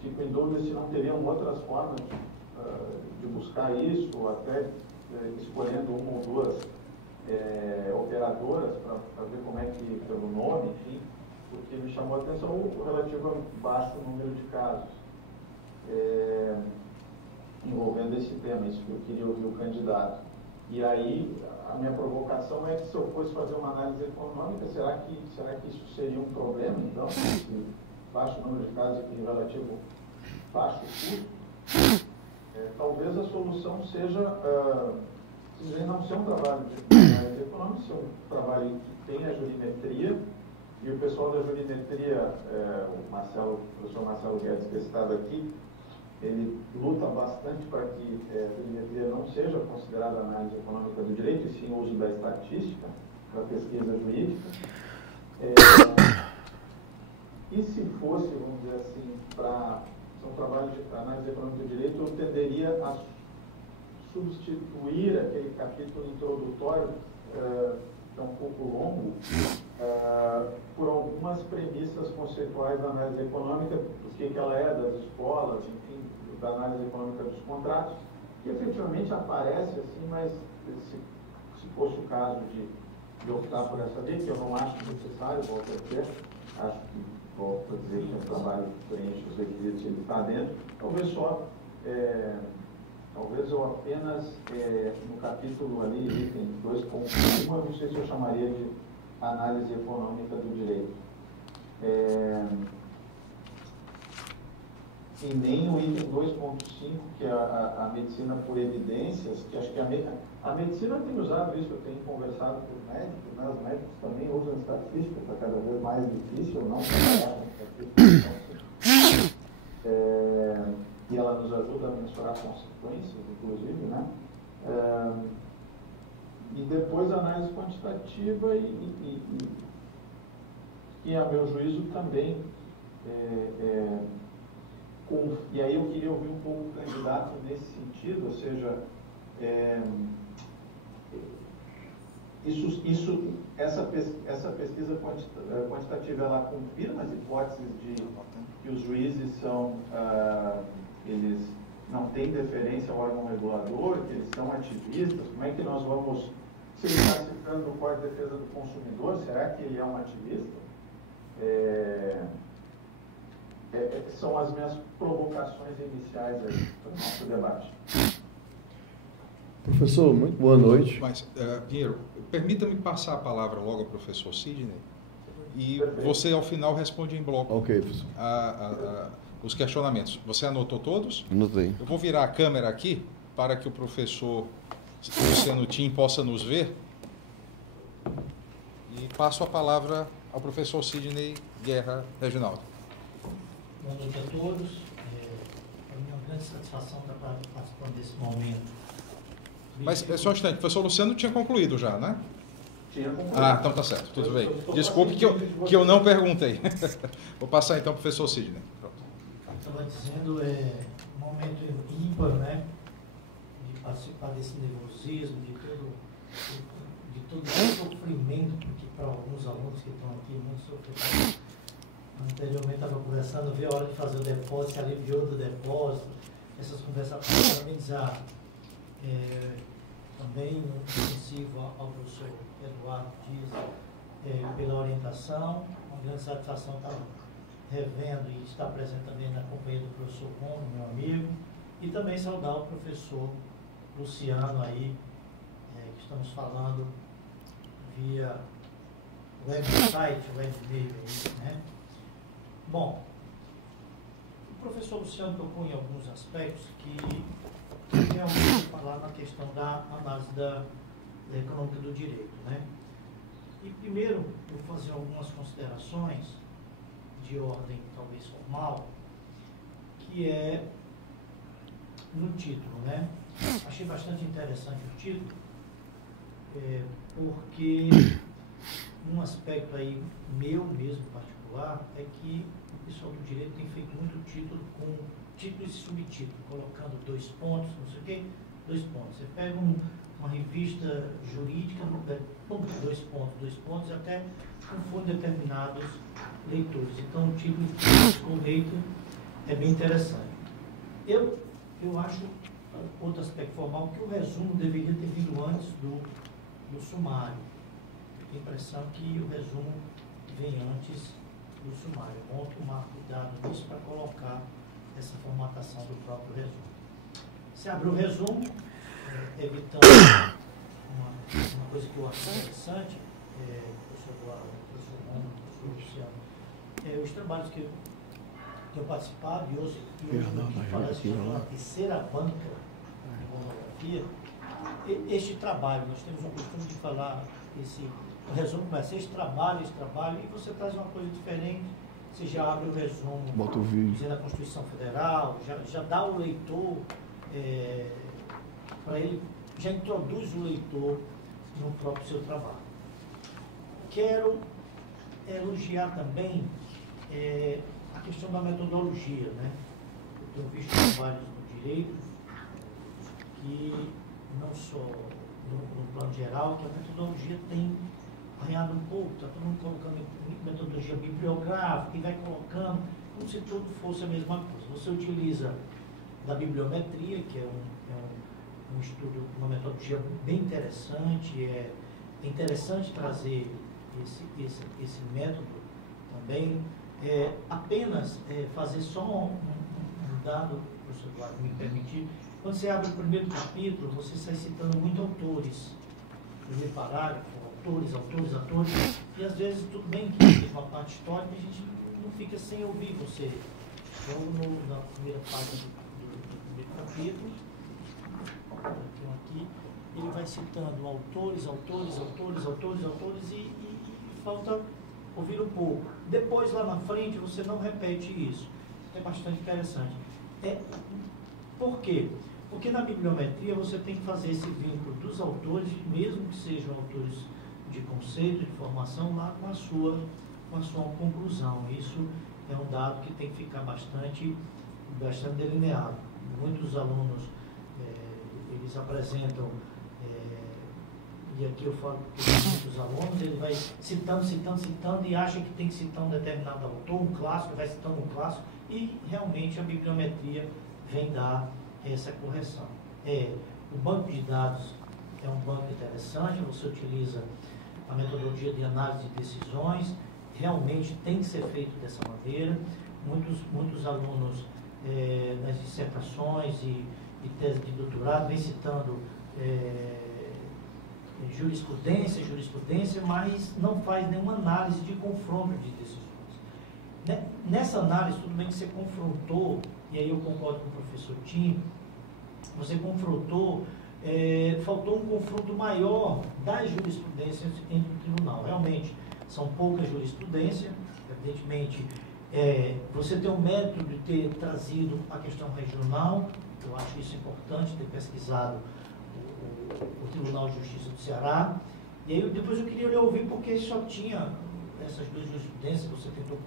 fico em dúvida se não teriam outras formas de buscar isso, ou até escolhendo uma ou duas operadoras para ver como é que, pelo nome, enfim, porque me chamou a atenção o relativo baixo número de casos envolvendo esse tema, isso que eu queria ouvir o candidato. E aí, a minha provocação é que se eu fosse fazer uma análise econômica, será que isso seria um problema, então, esse baixo número de casos e relativo baixo custo? Talvez a solução seja não ser um trabalho de análise econômica, ser um trabalho que tenha jurimetria, e o pessoal da jurimetria, o professor Marcelo Guedes, que estava aqui, ele luta bastante para que a jurimetria não seja considerada análise econômica do direito, e sim o uso da estatística para pesquisa jurídica. E se fosse, vamos dizer assim, para um trabalho de análise econômica do direito, eu tenderia a substituir aquele capítulo introdutório, que é um pouco longo, por algumas premissas conceituais da análise econômica, do que ela é, das escolas, enfim, da análise econômica dos contratos, que efetivamente aparece assim, mas se fosse o caso de optar por essa via, que eu não acho necessário, volto a dizer, acho que, volto a dizer que o trabalho preenche os requisitos, ele está dentro, talvez eu apenas, no capítulo ali, item 2.1, eu não sei se eu chamaria de análise econômica do direito. E nem o item 2.5, que é a medicina por evidências, que acho que a medicina tem usado isso, eu tenho conversado com os médicos, né? Os médicos também usam estatística, está cada vez mais difícil não trabalhar com estatística. E ela nos ajuda a mensurar consequências, inclusive, né? E depois a análise quantitativa e a meu juízo também e aí eu queria ouvir um pouco o candidato nesse sentido, ou seja, essa pesquisa quantitativa, ela confirma as hipóteses de que os juízes eles não têm deferência ao órgão regulador, que eles são ativistas. Como é que nós vamos, se ele está citando o Código de Defesa do Consumidor, será que ele é um ativista? são as minhas provocações iniciais aí para o nosso debate. Professor, muito boa noite. Mas, Pinheiro, permita-me passar a palavra logo ao professor Sidney e Perfeito. você, ao final, responde em bloco Ok, professor. os questionamentos. Você anotou todos? Anotei. Eu vou virar a câmera aqui para que o professor Luciano Tim possa nos ver e passo a palavra ao professor Sidney Guerra Reginaldo. Boa noite a todos. Para mim é uma grande satisfação estar participando desse momento. Mas, só um instante, o professor Luciano tinha concluído já, né? Tinha concluído. Ah, então tá certo, tudo bem. Desculpe que eu não perguntei. Vou passar então para o professor Sidney. Estava dizendo, um momento ímpar, né? De participar desse nervosismo, de todo esse sofrimento, porque para alguns alunos que estão aqui, muito sofrimento. Anteriormente estava conversando, vi a hora de fazer o depósito, se aliviou do depósito, essas conversas para parabenizar. Também ofensivo ao professor Eduardo Dias pela orientação, uma grande satisfação estar revendo e estar presente também na companhia do professor Romo, meu amigo, e também saudar o professor Luciano aí, que estamos falando via website, web-mail, né? Bom, o professor Luciano tocou em alguns aspectos que realmente falar na questão da análise da econômica do direito, né? E primeiro, eu vou fazer algumas considerações de ordem talvez formal, que é no título, né? Achei bastante interessante o título, porque um aspecto aí meu mesmo particular é que o pessoal do direito tem feito muito título com título e subtítulo, colocando 2 pontos, não sei o quê, 2 pontos. Você pega uma revista jurídica, 2 pontos, até confunde determinados leitores. Então, o título correto é bem interessante. Eu acho, outro aspecto formal, que o resumo deveria ter vindo antes do sumário. Tenho a impressão que o resumo vem antes do sumário. É bom tomar cuidado nisso para colocar essa formatação do próprio resumo. Se abre o resumo, evitando uma coisa que eu acho interessante, professor Eduardo, professor Romo, professor Luciano, os trabalhos que eu tenho participado, e hoje parece que na terceira banca de monografia, este trabalho, nós temos o costume de falar, o resumo vai ser esse trabalho, e você traz uma coisa diferente. Você já abre o resumo dizendo a Constituição Federal, já dá o leitor, para ele, já introduz o leitor no próprio seu trabalho. Quero elogiar também a questão da metodologia, né? Eu tenho visto trabalhos no direito que, não só no plano geral, que a metodologia tem arranhado um pouco, está todo mundo colocando metodologia bibliográfica e vai colocando como se tudo fosse a mesma coisa. Você utiliza da bibliometria, que é um estudo, uma metodologia bem interessante, é interessante trazer esse método também. Apenas fazer só um dado, professor Eduardo, me permitir, quando você abre o primeiro capítulo, você sai citando muito autores, primeiro parágrafo, autores, e às vezes tudo bem que tem uma parte histórica, a gente não fica sem ouvir você. Então, na primeira página do primeiro capítulo, aqui, ele vai citando autores, e falta ouvir um pouco. Depois, lá na frente, você não repete isso. É bastante interessante. Por quê? Porque na bibliometria você tem que fazer esse vínculo dos autores, mesmo que sejam autores de conceito, de formação, lá com a sua conclusão. Isso é um dado que tem que ficar bastante delineado. Muitos alunos, eles apresentam, e aqui eu falo porque muitos alunos, ele vai citando e acha que tem que citar um determinado autor, um clássico, vai citando um clássico, e realmente a bibliometria vem dar essa correção. O banco de dados é um banco interessante, você utiliza a metodologia de análise de decisões, realmente tem que ser feito dessa maneira. muitos alunos nas dissertações e tese de doutorado vem citando jurisprudência, mas não faz nenhuma análise de confronto de decisões. Nessa análise, tudo bem que você confrontou, e aí eu concordo com o professor Tim, você confrontou, faltou um confronto maior das jurisprudências entre o tribunal. Realmente, são poucas jurisprudências, evidentemente, você tem o mérito de ter trazido a questão regional, eu acho isso importante, ter pesquisado o Tribunal de Justiça do Ceará, e aí depois eu queria lhe ouvir porque só tinha essas duas jurisprudências que você tentou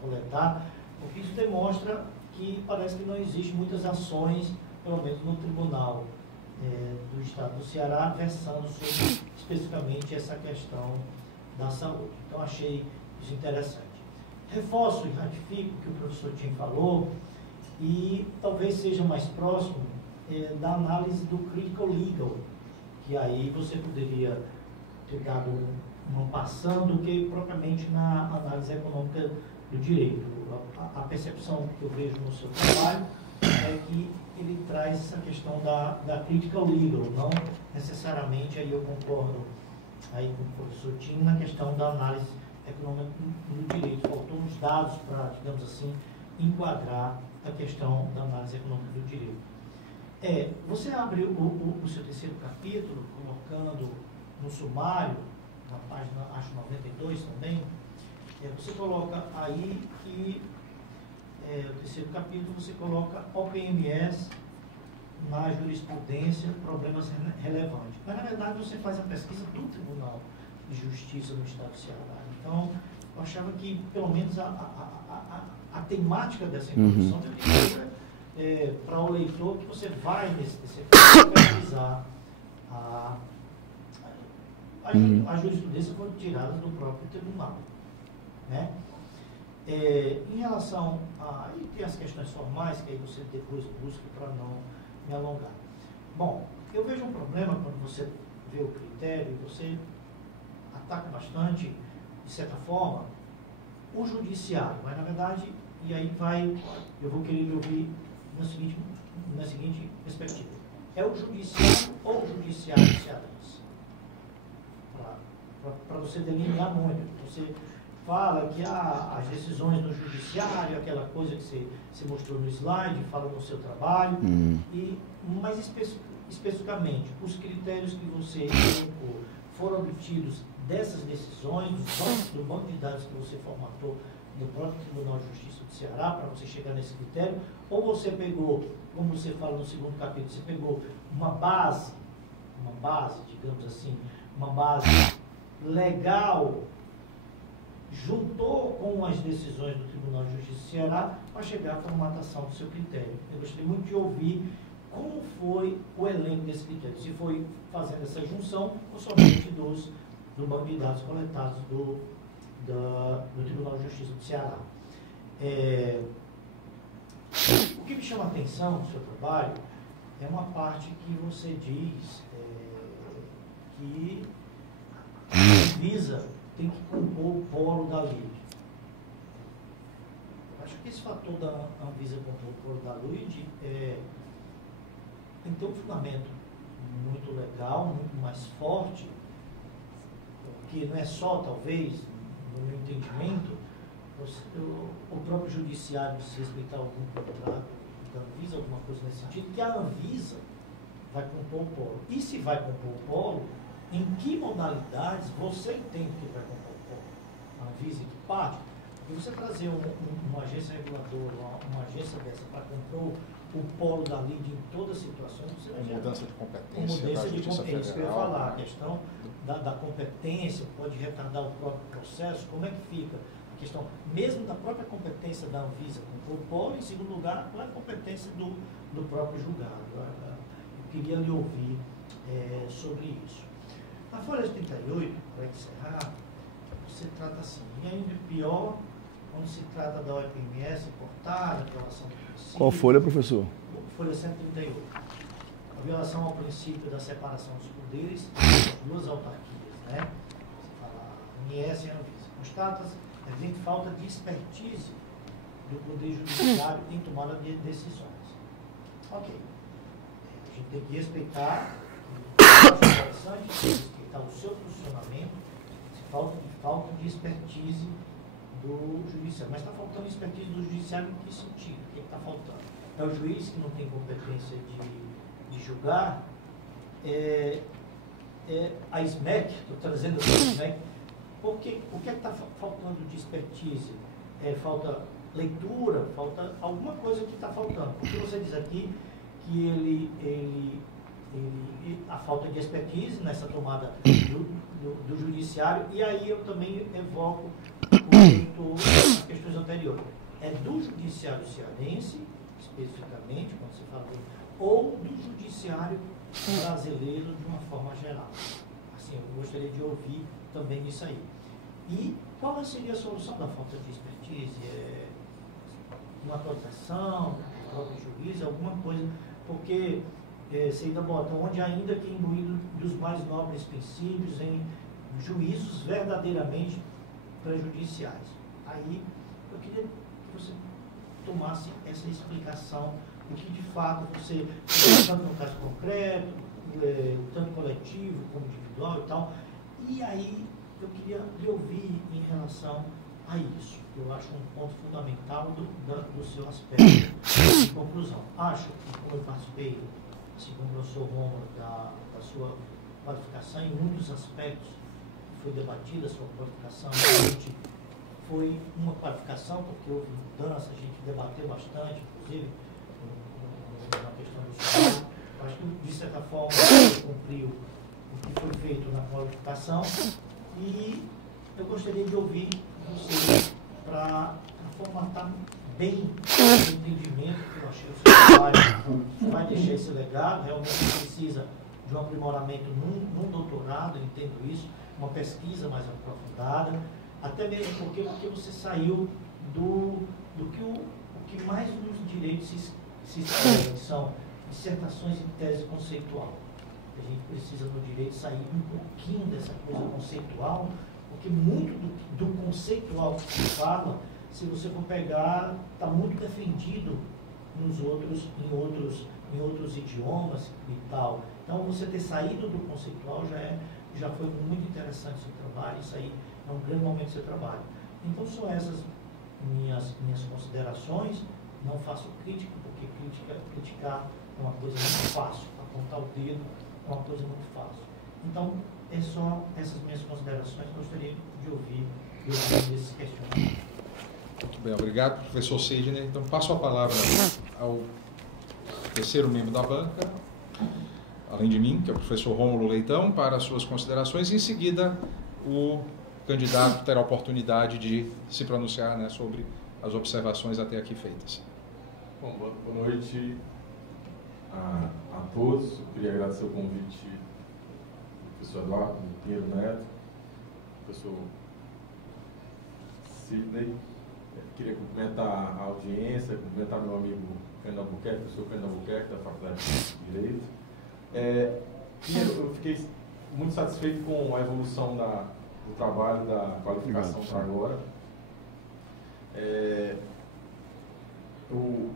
coletar, porque isso demonstra que parece que não existem muitas ações, pelo menos no Tribunal do Estado do Ceará, versando sobre especificamente essa questão da saúde. Então, achei isso interessante. Reforço e ratifico o que o professor Tim falou e talvez seja mais próximo da análise do critical legal, que aí você poderia ter dado uma passão do que propriamente na análise econômica do direito. A percepção que eu vejo no seu trabalho é que ele traz essa questão da critical legal, não necessariamente, aí eu concordo aí com o professor Tim, na questão da análise econômica no direito. Faltou uns dados para, digamos assim, enquadrar a questão da análise econômica do direito. Você abre o seu terceiro capítulo, colocando no sumário, na página, acho 92 também, você coloca aí que, o terceiro capítulo, você coloca OPMS na jurisprudência, problemas relevantes. Mas, na verdade, você faz a pesquisa do Tribunal de Justiça do Estado do Ceará. Então, eu achava que, pelo menos, a temática dessa introdução deveria ser para o leitor que você vai nesse capítulo pesquisar a jurisprudência foi tirada do próprio tribunal, né? Em relação a... E tem as questões formais, que aí você depois busca para não me alongar. Bom, eu vejo um problema quando você vê o critério, você ataca bastante, de certa forma, o judiciário, mas na verdade, e aí eu vou querer ouvir na seguinte perspectiva. É o judiciário ou o judiciário cearense? Para você delinear muito. Você fala que as decisões do judiciário, aquela coisa que você mostrou no slide, fala no seu trabalho, mas especificamente, os critérios que você colocou foram obtidos dessas decisões, do banco de dados que você formatou do próprio Tribunal de Justiça do Ceará, para você chegar nesse critério, ou você pegou, como você fala no segundo capítulo, você pegou uma base, digamos assim, uma base legal, juntou com as decisões do Tribunal de Justiça do Ceará para chegar à formatação do seu critério. Eu gostaria muito de ouvir como foi o elenco desse critério, se foi fazendo essa junção ou somente do banco de dados coletados do Tribunal de Justiça do Ceará. O que me chama a atenção no seu trabalho é uma parte que você diz que a Anvisa tem que compor o polo da LID. Acho que esse fator da Anvisa compor o polo da LID tem que ter um fundamento muito legal, muito mais forte, porque não é só, talvez, no meu entendimento, o próprio judiciário precisa respeitar algum contrato da Anvisa, alguma coisa nesse sentido, que a Anvisa vai compor o polo. E se vai compor o polo, em que modalidades você entende que vai compor o polo? A Anvisa, que parte? E você trazer uma agência reguladora, uma agência dessa para compor o polo da LID em todas as situações, você vai gerar mudança de competência. Mudança de competência, isso que eu ia falar, a questão da competência pode retardar o próprio processo, como é que fica a questão, mesmo da própria competência da Anvisa com o polo, em segundo lugar, qual é a competência do próprio julgado? Eu queria lhe ouvir sobre isso. Na folha 38, para encerrar, você trata assim, e ainda pior, quando se trata da OPMS importada, violação do princípio... Qual folha, professor? Folha 138. A violação ao princípio da separação dos poderes das duas autarquias, né? Você fala ANS e Anvisa. Constata-se evidente falta de expertise do Poder Judiciário em tomada de decisões. Ok. A gente tem que respeitar, eu acho interessante respeitar o seu funcionamento, falta de expertise do judiciário. Mas está faltando expertise do judiciário em que sentido? O que está faltando? É o juiz que não tem competência de julgar, a SMEC, estou trazendo aqui a SMEC, porque o que está faltando de expertise? Falta leitura, falta alguma coisa que está faltando. Porque você diz aqui que a falta de expertise nessa tomada do judiciário, e aí eu também evoco as questões anteriores. É do judiciário cearense, especificamente, quando se fala, ou do judiciário brasileiro de uma forma geral. Assim, eu gostaria de ouvir também isso aí. E qual seria a solução da falta de expertise? Uma atualização, do próprio juiz, alguma coisa, porque você ainda bota onde ainda que imbuído dos mais nobres princípios em juízos verdadeiramente prejudiciais. Aí eu queria que você tomasse essa explicação do que de fato você, tanto no caso concreto, tanto coletivo como individual e tal, e aí eu queria lhe ouvir em relação a isso. Eu acho um ponto fundamental do seu aspecto de conclusão. Acho que, como eu participei, segundo o professor Rômulo, da sua qualificação, em muitos aspectos foi debatida a sua qualificação, realmente foi uma qualificação, porque houve mudança, a gente debateu bastante, inclusive, na questão do salário. Acho que, de certa forma, você cumpriu o que foi feito na qualificação, e eu gostaria de ouvir você para formatar bem o entendimento que eu achei o seu trabalho vai deixar esse legado. Realmente precisa de um aprimoramento num doutorado, eu entendo isso, uma pesquisa mais aprofundada, até mesmo porque você saiu do que o que mais nos direitos se escreve, que são dissertações em tese conceitual. A gente precisa no direito sair um pouquinho dessa coisa conceitual, porque muito do conceitual que se fala, se você for pegar, está muito defendido em outros idiomas e tal. Então, você ter saído do conceitual já foi muito interessante o seu trabalho, isso aí é um grande momento do seu trabalho. Então, são essas minhas considerações. Não faço crítica, porque criticar é uma coisa muito fácil, apontar o dedo é uma coisa muito fácil. Então, é só essas minhas considerações que eu gostaria de ouvir esses questionamentos. Muito bem, obrigado, professor Sidney. Então, passo a palavra ao terceiro membro da banca, além de mim, que é o professor Rômulo Leitão, para as suas considerações, e em seguida o candidato terá a oportunidade de se pronunciar, né, sobre as observações até aqui feitas. Bom, boa noite a todos. Eu queria agradecer o convite do professor Eduardo Pinheiro Neto, professor Sidney. Queria cumprimentar a audiência, cumprimentar meu amigo Fernando Albuquerque, professor Fernando Albuquerque, da Faculdade de Direito. Eu fiquei muito satisfeito com a evolução do trabalho, da qualificação para agora.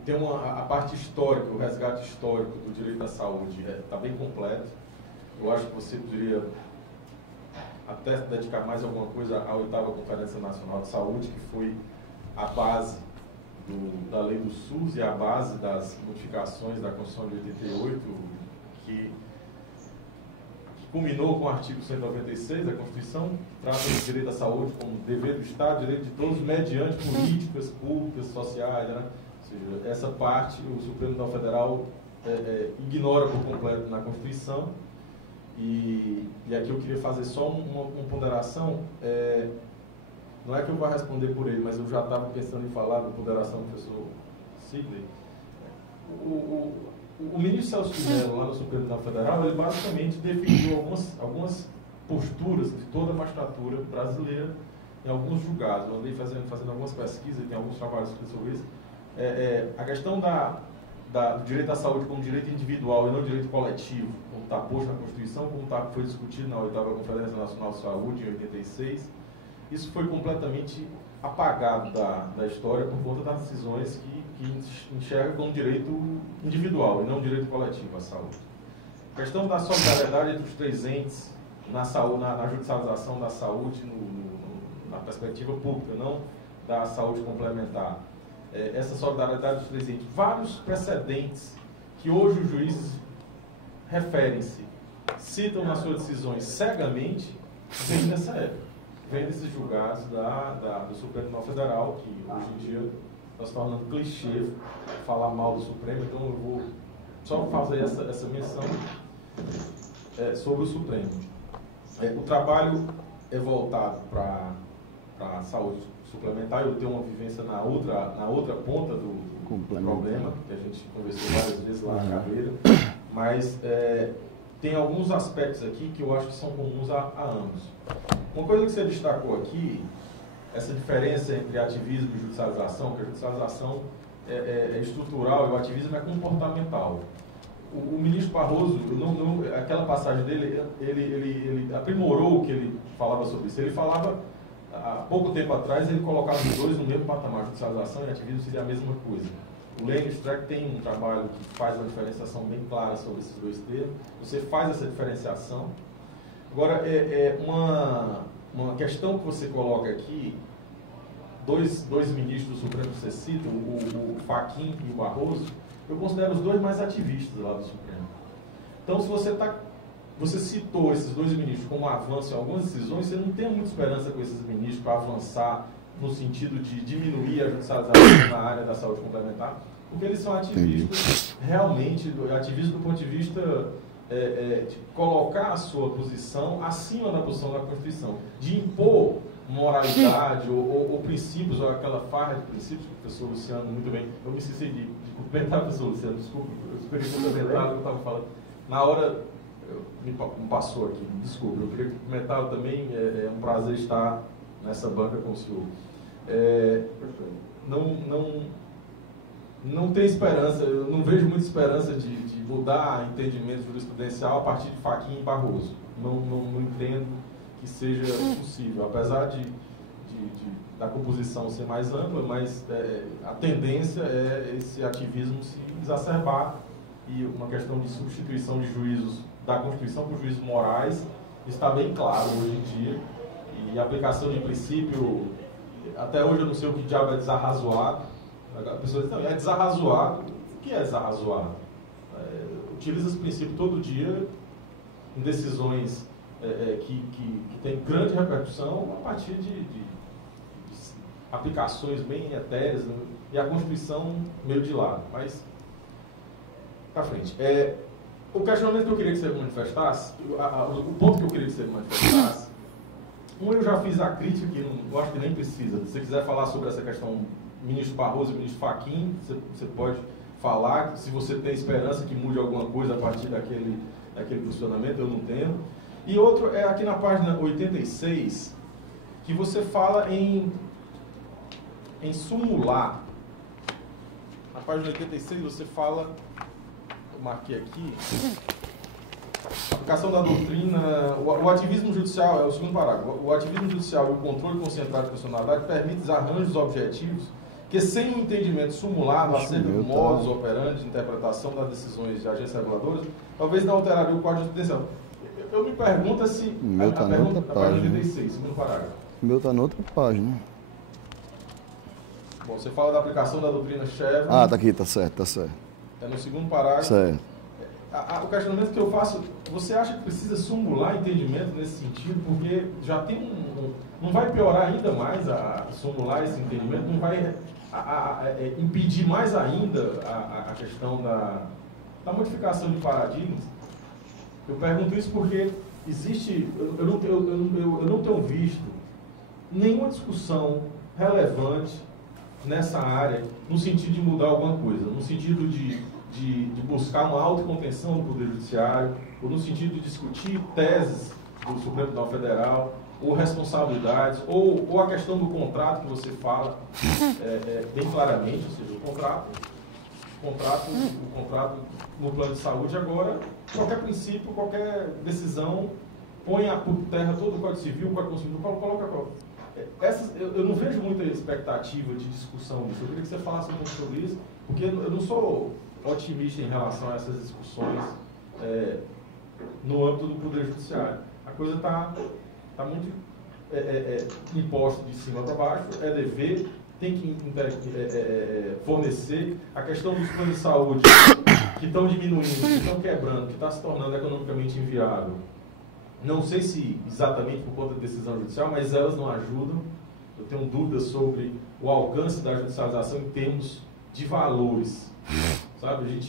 Tem a parte histórica, o resgate histórico do direito à saúde está bem completo. Eu acho que você poderia até dedicar mais alguma coisa à 8ª Conferência Nacional de Saúde, que foi a base da lei do SUS e a base das modificações da Constituição de 88, que culminou com o artigo 196 da Constituição, que trata o direito à saúde como dever do Estado, direito de todos, mediante políticas públicas, sociais, né? Ou seja, essa parte o Supremo Tribunal Federal ignora por completo na Constituição. E aqui eu queria fazer só uma ponderação. Não é que eu vá responder por ele, mas eu já estava pensando em falar da ponderação do professor Sidney. O ministro Celso de Mello, lá no Supremo Tribunal Federal, ele basicamente definiu algumas posturas de toda a magistratura brasileira em alguns julgados. Eu andei fazendo algumas pesquisas, tem alguns trabalhos escritos sobre isso. A questão do direito à saúde como direito individual e não direito coletivo, como está posto na Constituição, como foi discutido na 8ª Conferência Nacional de Saúde, em 86, isso foi completamente apagado da história por conta das decisões que enxerga como direito individual e não direito coletivo à saúde. A questão da solidariedade entre os três entes na judicialização da saúde na perspectiva pública, não da saúde complementar. Essa solidariedade dos três entes. Vários precedentes que hoje os juízes referem-se, citam nas suas decisões cegamente, vem dessa época. Vem desses julgados do Supremo Tribunal Federal, que hoje em dia está se tornando clichê falar mal do Supremo, então eu vou só fazer essa menção sobre o Supremo. O trabalho é voltado para a saúde suplementar. Eu tenho uma vivência na outra ponta do problema, que a gente conversou várias vezes lá na cadeira, mas tem alguns aspectos aqui que eu acho que são comuns a ambos. Uma coisa que você destacou aqui, essa diferença entre ativismo e judicialização, que a judicialização é estrutural e o ativismo é comportamental. O ministro Barroso, aquela passagem dele, ele aprimorou o que ele falava sobre isso. Ele falava, há pouco tempo atrás, ele colocava os dois no mesmo patamar, judicialização e ativismo seria a mesma coisa. O Lênin Streck tem um trabalho que faz uma diferenciação bem clara sobre esses dois termos. Você faz essa diferenciação. Agora, uma questão que você coloca aqui, dois ministros do Supremo que você cita, o Fachin e o Barroso, eu considero os dois mais ativistas lá do Supremo. Então, se você citou esses dois ministros como avanço em algumas decisões, você não tem muita esperança com esses ministros para avançar no sentido de diminuir a judicialização na área da saúde complementar, porque eles são ativistas, realmente, ativistas do ponto de vista de colocar a sua posição acima da posição da Constituição, de impor moralidade ou princípios, ou aquela farra de princípios que o professor Luciano, muito bem, eu me esqueci de cumprimentar o professor Luciano, desculpa, eu esperei complementar o que eu estava falando. Na hora, me passou aqui, desculpa, eu queria cumprimentá-lo também, é um prazer estar nessa banca com o senhor. Não tem esperança, eu não vejo muita esperança de mudar entendimento jurisprudencial a partir de Fachin e Barroso. Não entendo que seja possível, apesar da composição ser mais ampla, mas a tendência é esse ativismo se exacerbar e uma questão de substituição de juízos da Constituição por juízos morais está bem claro hoje em dia, e a aplicação de princípio, até hoje eu não sei o que diabo é desarrazoado. A pessoa diz, não, é desarrazoado. O que é desarrazoado? Utiliza esse princípio todo dia em decisões que têm grande repercussão a partir de aplicações bem etéreas, né? E a Constituição meio de lado. Mas, para frente. O questionamento que eu queria que você manifestasse, o ponto que eu queria que você manifestasse, eu já fiz a crítica, que eu acho que nem precisa. Se você quiser falar sobre essa questão, ministro Barroso e ministro Fachin, você pode falar, se você tem esperança que mude alguma coisa a partir daquele posicionamento, eu não tenho. E outro é aqui na página 86, que você fala em sumular. Na página 86 você fala, eu marquei aqui, aplicação da doutrina, o ativismo judicial, é o segundo parágrafo, o ativismo judicial e o controle concentrado de personalidade permitem desarranjos objetivos que, sem um entendimento sumulado acerca do modus operandi de interpretação das decisões de agências reguladoras, talvez não alteraria o Código Judicial. Eu me pergunto se... O meu está na outra página. 86, segundo parágrafo. O meu está na outra página. Bom, você fala da aplicação da doutrina Chevron. Ah, tá aqui, tá certo, tá certo. É no segundo parágrafo. Certo. O questionamento que eu faço, você acha que precisa sumular entendimento nesse sentido? Porque já tem não vai piorar ainda mais a sumular esse entendimento? Não vai impedir mais ainda a questão da modificação de paradigmas? Eu pergunto isso porque existe, eu não tenho visto nenhuma discussão relevante nessa área no sentido de mudar alguma coisa, no sentido de buscar uma autocontenção do Poder Judiciário, ou no sentido de discutir teses do Supremo Tribunal Federal, ou responsabilidades, ou a questão do contrato que você fala bem claramente, ou seja, o contrato no plano de saúde agora, qualquer princípio, qualquer decisão, põe por terra todo o Código Civil, o Código Civil, coloca Eu não vejo muita expectativa de discussão disso. Eu queria que você falasse um pouco sobre isso, porque eu não sou otimista em relação a essas discussões no âmbito do Poder Judiciário. A coisa está muito imposta de cima para baixo, é dever, tem que fornecer. A questão dos planos de saúde que estão diminuindo, que estão quebrando, que está se tornando economicamente inviável. Não sei se exatamente por conta da decisão judicial, mas elas não ajudam. Eu tenho dúvidas sobre o alcance da judicialização em termos de valores. Sabe,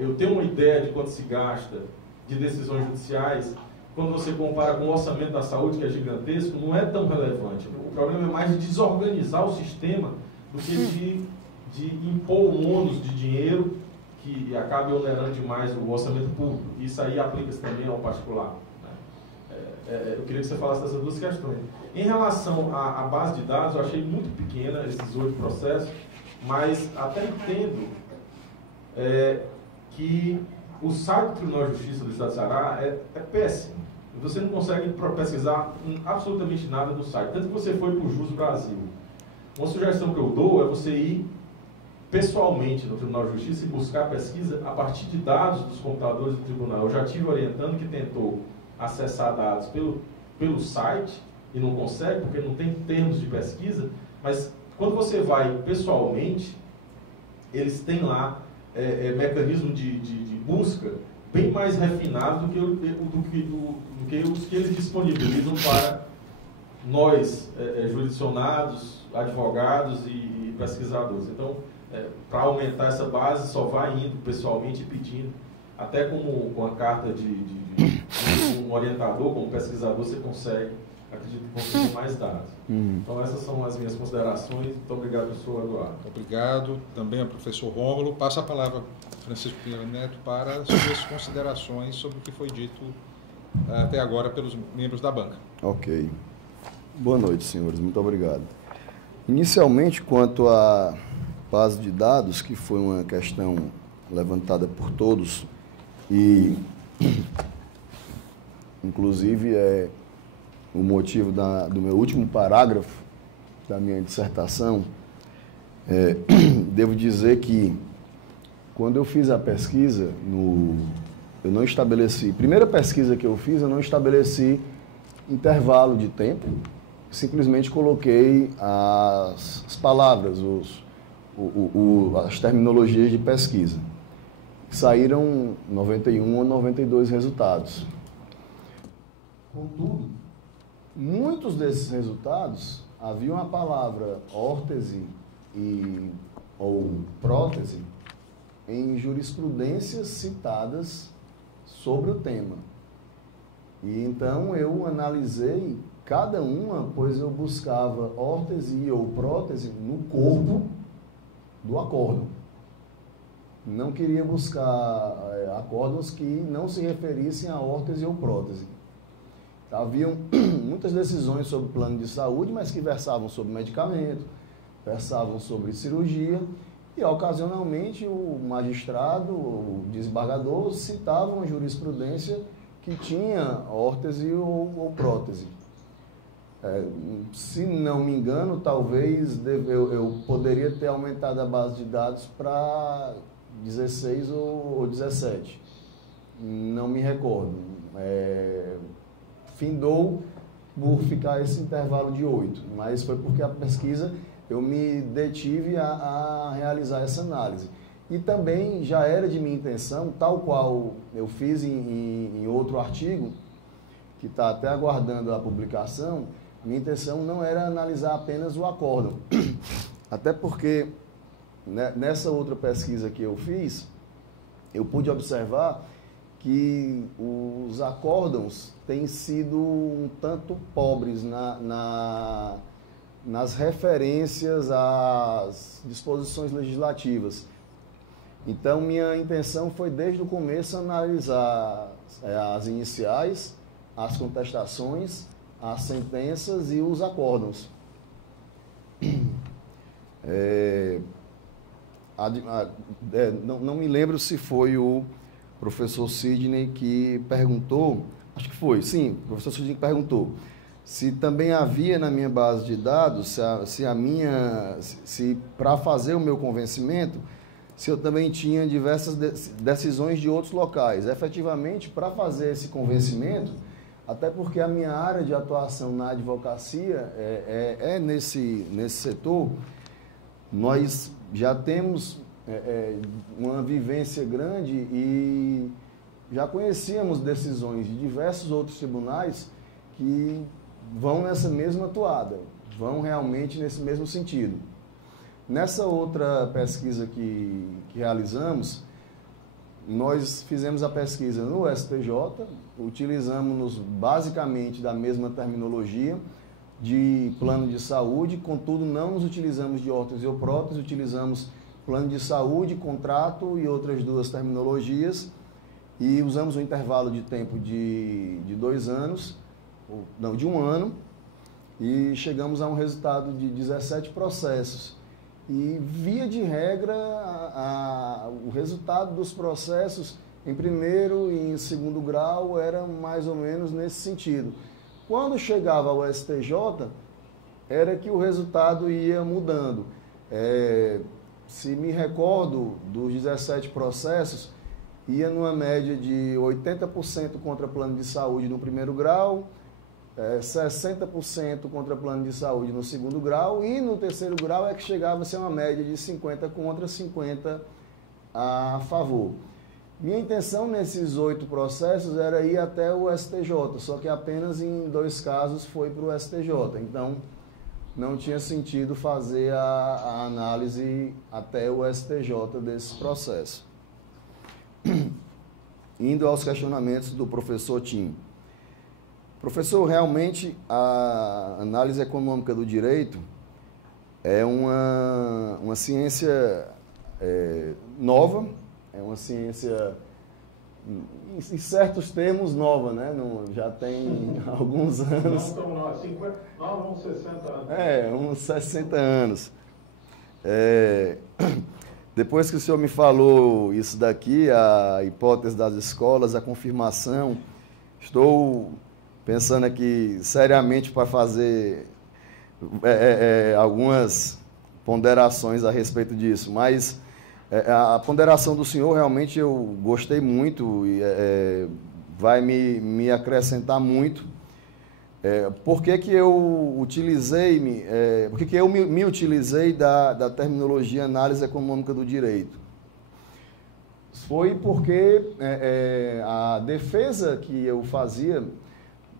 eu tenho uma ideia de quanto se gasta de decisões judiciais. Quando você compara com o orçamento da saúde, que é gigantesco, não é tão relevante. O problema é mais de desorganizar o sistema do que de impor um ônus de dinheiro que acabe onerando demais o orçamento público. Isso aí aplica-se também ao particular. Eu queria que você falasse dessas duas questões. Em relação à base de dados, eu achei muito pequena esses 8 processos, mas até entendo que o site do Tribunal de Justiça do Estado do Ceará é péssimo. Você não consegue pesquisar absolutamente nada no site. Tanto que você foi para o Jus Brasil. Uma sugestão que eu dou é você ir pessoalmente no Tribunal de Justiça e buscar pesquisa a partir de dados dos computadores do tribunal. Eu já tive orientando que tentou acessar dados pelo site e não consegue, porque não tem termos de pesquisa, mas quando você vai pessoalmente, eles têm lá mecanismo de busca bem mais refinado do que os que eles disponibilizam para nós, jurisdicionados, advogados e pesquisadores. Então, para aumentar essa base, só vai indo pessoalmente e pedindo, até com a carta de um orientador, como pesquisador, você consegue, acredito que consegue mais dados. Então, essas são as minhas considerações. Muito obrigado, professor Eduardo. Obrigado também ao professor Rômulo. Passa a palavra, Francisco Pinheiro Neto, para as suas considerações sobre o que foi dito até agora pelos membros da banca. Ok. Boa noite, senhores. Muito obrigado. Inicialmente, quanto à base de dados, que foi uma questão levantada por todos e, inclusive, é o motivo do meu último parágrafo da minha dissertação, devo dizer que, quando eu fiz a pesquisa, eu não estabeleci... Primeira pesquisa que eu fiz, eu não estabeleci intervalo de tempo, simplesmente coloquei as palavras, as terminologias de pesquisa. Saíram 91 ou 92 resultados. Contudo, muitos desses resultados haviam a palavra órtese ou prótese em jurisprudências citadas sobre o tema. E então eu analisei cada uma, pois eu buscava órtese ou prótese no corpo do acórdão. Não queria buscar acórdãos que não se referissem a órtese ou prótese. Haviam muitas decisões sobre plano de saúde, mas que versavam sobre medicamento, versavam sobre cirurgia, e ocasionalmente o magistrado, o desembargador, citava uma jurisprudência que tinha órtese ou prótese. Se não me engano, talvez eu poderia ter aumentado a base de dados para 16 ou 17. Não me recordo. Findou por ficar esse intervalo de 8, mas foi porque a pesquisa eu me detive a realizar essa análise. E também já era de minha intenção, tal qual eu fiz em outro artigo, que está até aguardando a publicação, minha intenção não era analisar apenas o acórdão. Até porque, nessa outra pesquisa que eu fiz, eu pude observar que os acórdãos têm sido um tanto pobres nas referências às disposições legislativas. Então, minha intenção foi, desde o começo, analisar as iniciais, as contestações, as sentenças e os acórdãos. Não me lembro se foi o professor Sidney que perguntou, acho que foi, sim, o professor Sidney perguntou, se também havia na minha base de dados, se para fazer o meu convencimento, se eu também tinha diversas decisões de outros locais. Efetivamente, para fazer esse convencimento, até porque a minha área de atuação na advocacia é nesse setor, nós já temos uma vivência grande e já conhecíamos decisões de diversos outros tribunais que vão nessa mesma toada, vão realmente nesse mesmo sentido. Nessa outra pesquisa que realizamos, nós fizemos a pesquisa no STJ, utilizamos basicamente da mesma terminologia de plano de saúde, contudo não nos utilizamos de órtese ou prótese, utilizamos plano de saúde, contrato e outras duas terminologias, e usamos um intervalo de tempo de 2 anos, não, de 1 ano, e chegamos a um resultado de 17 processos. E, via de regra, o resultado dos processos em primeiro e em segundo grau era mais ou menos nesse sentido. Quando chegava ao STJ, era que o resultado ia mudando. Se me recordo, dos 17 processos, ia numa média de 80% contra plano de saúde no primeiro grau, 60% contra plano de saúde no segundo grau, e no terceiro grau é que chegava a ser uma média de 50 contra, 50 a favor. Minha intenção nesses 8 processos era ir até o STJ, só que apenas em 2 casos foi para o STJ, então não tinha sentido fazer a análise até o STJ desse processo. Indo aos questionamentos do professor Tim. Professor, realmente a análise econômica do direito é uma ciência nova, é uma ciência, em certos termos, nova, né? Já tem alguns anos. Não tão nova, 50, nova, uns 60 anos. Uns 60 anos. Depois que o senhor me falou isso daqui, a hipótese das escolas, a confirmação, estou pensando aqui seriamente para fazer algumas ponderações a respeito disso, mas a ponderação do senhor realmente eu gostei muito e vai me acrescentar muito. Por que eu utilizei, por que eu me utilizei da terminologia análise econômica do direito? Foi porque a defesa que eu fazia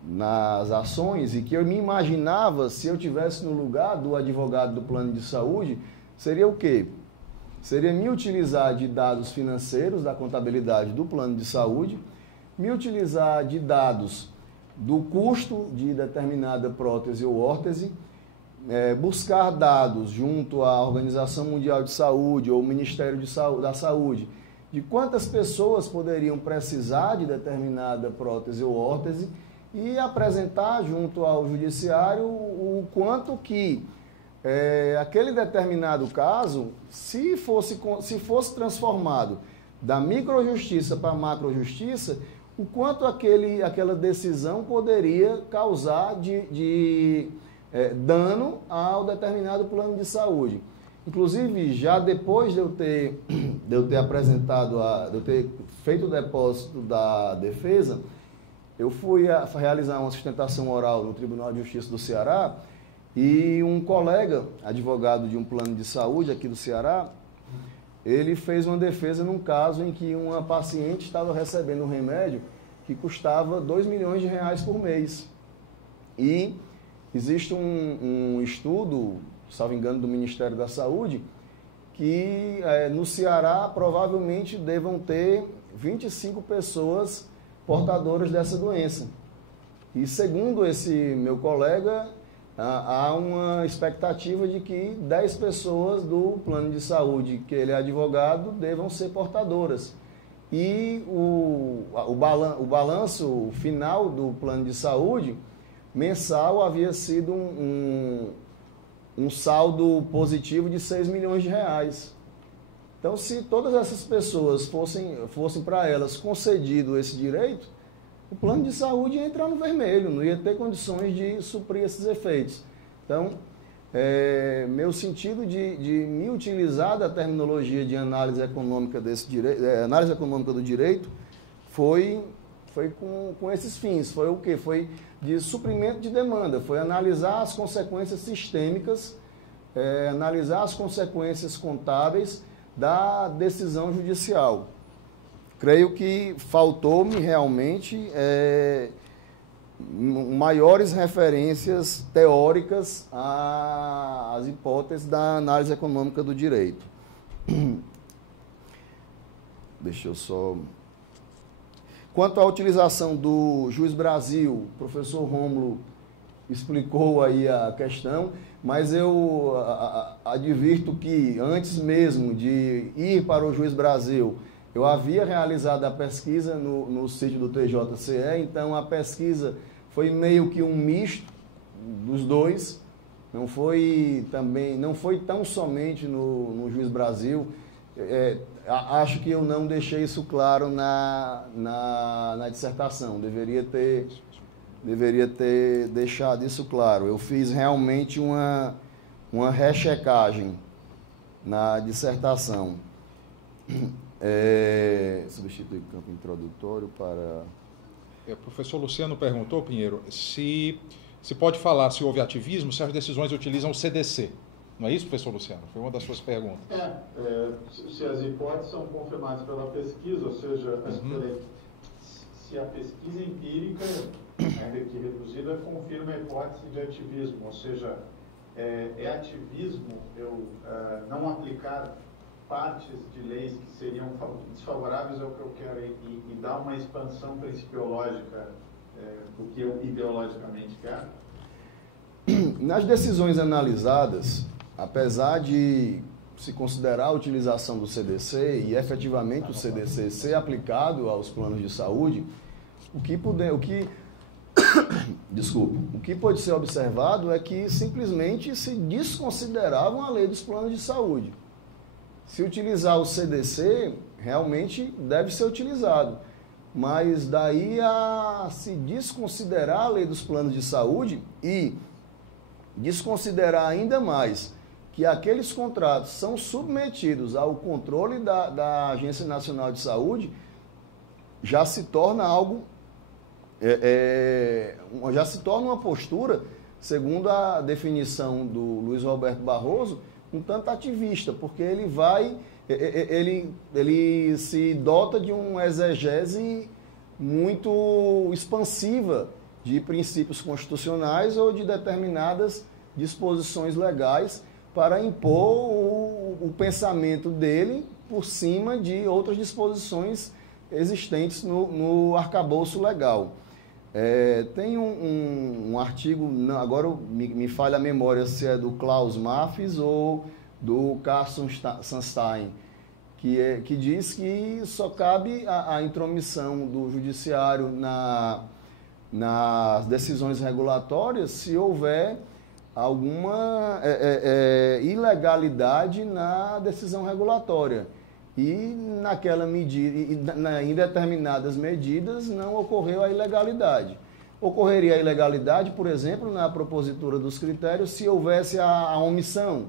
nas ações e que eu me imaginava se eu tivesse no lugar do advogado do plano de saúde, seria o quê? Seria me utilizar de dados financeiros da contabilidade do plano de saúde, me utilizar de dados do custo de determinada prótese ou órtese, buscar dados junto à Organização Mundial de Saúde ou Ministério da Saúde, de quantas pessoas poderiam precisar de determinada prótese ou órtese e apresentar junto ao judiciário o quanto que aquele determinado caso, se fosse transformado da microjustiça para a macrojustiça, o quanto aquela decisão poderia causar de dano ao determinado plano de saúde. Inclusive, já depois de eu ter apresentado, de eu ter feito o depósito da defesa, eu fui realizar uma sustentação oral no Tribunal de Justiça do Ceará e um colega, advogado de um plano de saúde aqui do Ceará, ele fez uma defesa num caso em que uma paciente estava recebendo um remédio que custava R$2 milhões por mês. E existe um estudo, salvo engano, do Ministério da Saúde, que no Ceará provavelmente devam ter 25 pessoas portadoras dessa doença. E segundo esse meu colega, há uma expectativa de que 10 pessoas do plano de saúde, que ele é advogado, devam ser portadoras. E o balanço final do plano de saúde mensal havia sido um saldo positivo de R$6 milhões. Então, se todas essas pessoas fossem para elas concedido esse direito, o plano de saúde ia entrar no vermelho, não ia ter condições de suprir esses efeitos. Então, meu sentido de me utilizar da terminologia de análise econômica desse direito, análise econômica do direito, foi com esses fins. Foi o quê? Foi de suprimento de demanda, foi analisar as consequências sistêmicas, analisar as consequências contábeis da decisão judicial. Creio que faltou-me realmente maiores referências teóricas às hipóteses da análise econômica do direito. Deixa eu só... Quanto à utilização do Juiz Brasil, o professor Rômulo explicou aí a questão, mas eu advirto que antes mesmo de ir para o Juiz Brasil, eu havia realizado a pesquisa no sítio do TJCE, então a pesquisa foi meio que um misto dos dois, não foi tão somente no Juiz Brasil. Acho que eu não deixei isso claro na dissertação, deveria ter deixado isso claro. Eu fiz realmente uma rechecagem na dissertação. Substituir campo introdutório para... O professor Luciano perguntou, Pinheiro, se pode falar se houve ativismo, se as decisões utilizam o CDC. Não é isso, professor Luciano? Foi uma das suas perguntas. Se as hipóteses são confirmadas pela pesquisa, ou seja, se a pesquisa empírica, ainda que reduzida, confirma a hipótese de ativismo, ou seja, é ativismo eu não aplicar partes de leis que seriam desfavoráveis ao que eu quero e dar uma expansão principiológica do que eu ideologicamente quero? Nas decisões analisadas, apesar de se considerar a utilização do CDC e efetivamente o CDC ser aplicado aos planos de saúde, o que pode ser observado é que simplesmente se desconsideravam a lei dos planos de saúde. Se utilizar o CDC, realmente deve ser utilizado. Mas daí a se desconsiderar a lei dos planos de saúde e desconsiderar ainda mais que aqueles contratos são submetidos ao controle da Agência Nacional de Saúde, já se torna algo, já se torna uma postura, segundo a definição do Luiz Roberto Barroso, um tanto ativista, porque ele se dota de uma exegese muito expansiva de princípios constitucionais ou de determinadas disposições legais para impor o pensamento dele por cima de outras disposições existentes no arcabouço legal. Tem um artigo, agora me falha a memória se é do Klaus Maffes ou do Carsten Sunstein, que diz que só cabe a intromissão do judiciário nas decisões regulatórias se houver alguma ilegalidade na decisão regulatória. E naquela medida, em determinadas medidas, não ocorreu a ilegalidade. Ocorreria a ilegalidade, por exemplo, na propositura dos critérios, se houvesse a omissão,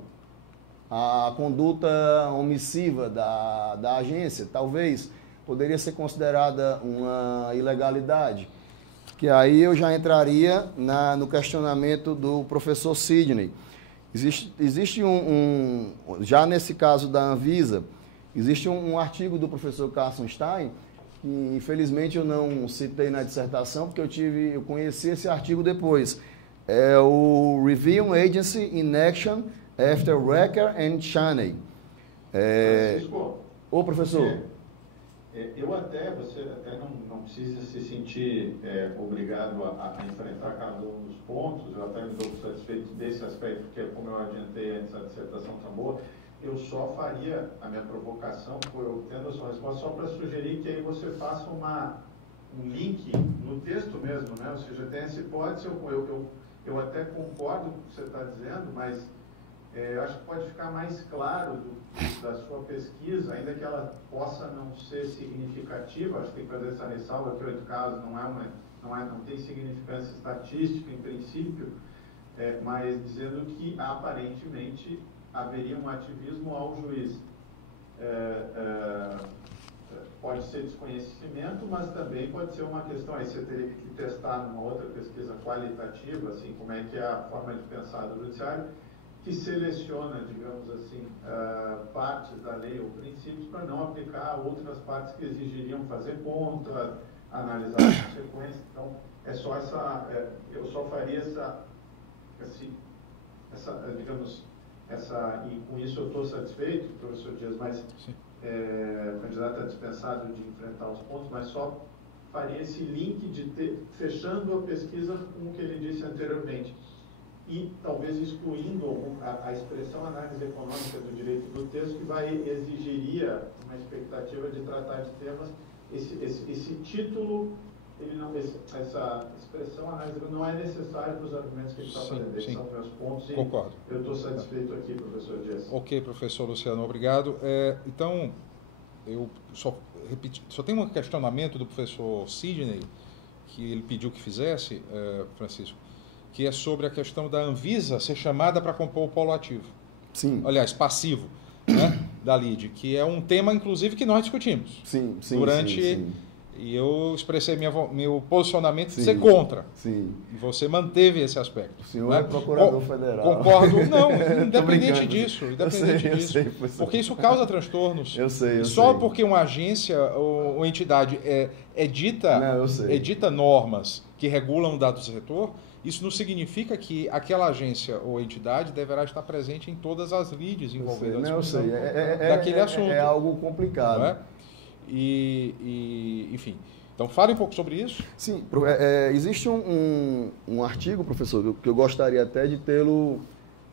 a conduta omissiva da agência, talvez poderia ser considerada uma ilegalidade. Que aí eu já entraria no questionamento do professor Sidney. Existe já nesse caso da Anvisa, existe um artigo do professor Carsten Stein, que infelizmente eu não citei na dissertação, porque eu conheci esse artigo depois. É o Review Agency in Action After Recker and Chaney. Francisco, Ô, professor. Você até não precisa se sentir obrigado a enfrentar cada um dos pontos, eu até me dou satisfeito desse aspecto, porque como eu adiantei antes, a dissertação está boa. Eu só faria a minha provocação, eu tendo a sua resposta, só para sugerir que aí você faça um link no texto mesmo, né? Ou seja, tem essa hipótese, eu até concordo com o que você está dizendo, mas Eu acho que pode ficar mais claro da sua pesquisa, ainda que ela possa não ser significativa, acho que tem que fazer essa ressalva que 8 casos não tem significância estatística em princípio, mas dizendo que aparentemente haveria um ativismo ao juiz. Pode ser desconhecimento, mas também pode ser uma questão, aí você teria que testar numa outra pesquisa qualitativa, assim, como é que é a forma de pensar do judiciário, que seleciona, digamos assim, partes da lei ou princípios para não aplicar outras partes que exigiriam fazer conta, analisar as consequências. Então, é só eu só faria e com isso eu estou satisfeito, professor Dias, mas o candidato está dispensado de enfrentar os pontos, mas só faria esse link fechando a pesquisa com o que ele disse anteriormente. E talvez excluindo a expressão análise econômica do direito do texto, que exigiria uma expectativa de tratar de temas. Esse título, essa expressão análise não é necessária para os argumentos que ele está fazendo. Esses são meus pontos. Concordo. E eu estou satisfeito aqui, professor Dias. Ok, professor Luciano, obrigado. Então, eu só tenho um questionamento do professor Sidney, que ele pediu que fizesse, Francisco, que é sobre a questão da Anvisa ser chamada para compor o polo ativo. Sim. Aliás, passivo, né, da LIDE, que é um tema, inclusive, que nós discutimos. Sim. Sim. E eu expressei meu posicionamento de Sim. ser contra. Sim. E você manteve esse aspecto. O senhor né? é procurador federal. Concordo. Não, Tô independente brincando. disso. Eu sei, Porque isso causa transtornos. Eu sei. Só porque uma agência ou entidade edita normas que regulam dados do setor, isso não significa que aquela agência ou entidade deverá estar presente em todas as lides envolvidas daquele assunto. É algo complicado. Não é? Enfim. Então, fale um pouco sobre isso. Sim, existe um artigo, professor, que eu gostaria até de tê-lo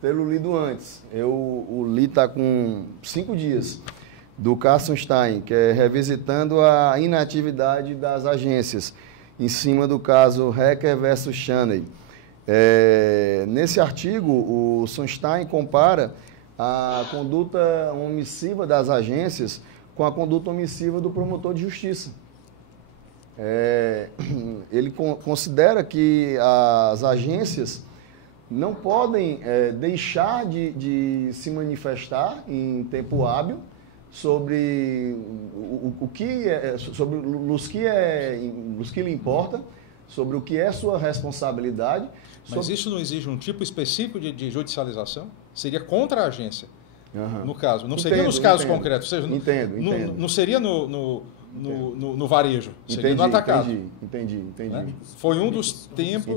lido antes. O li está com 5 dias, do Kassenstein, que é revisitando a inatividade das agências, em cima do caso Hacker versus Chaney. Nesse artigo, o Sunstein compara a conduta omissiva das agências com a conduta omissiva do promotor de justiça. Ele considera que as agências não podem deixar de se manifestar em tempo hábil sobre os que lhe importa, sobre o que é sua responsabilidade. Mas isso não exige um tipo específico de judicialização? Seria contra a agência, no caso. Não seria nos casos concretos. Ou seja, não seria no varejo, seria no atacado. Entendi. Né? Foi um dos tempos...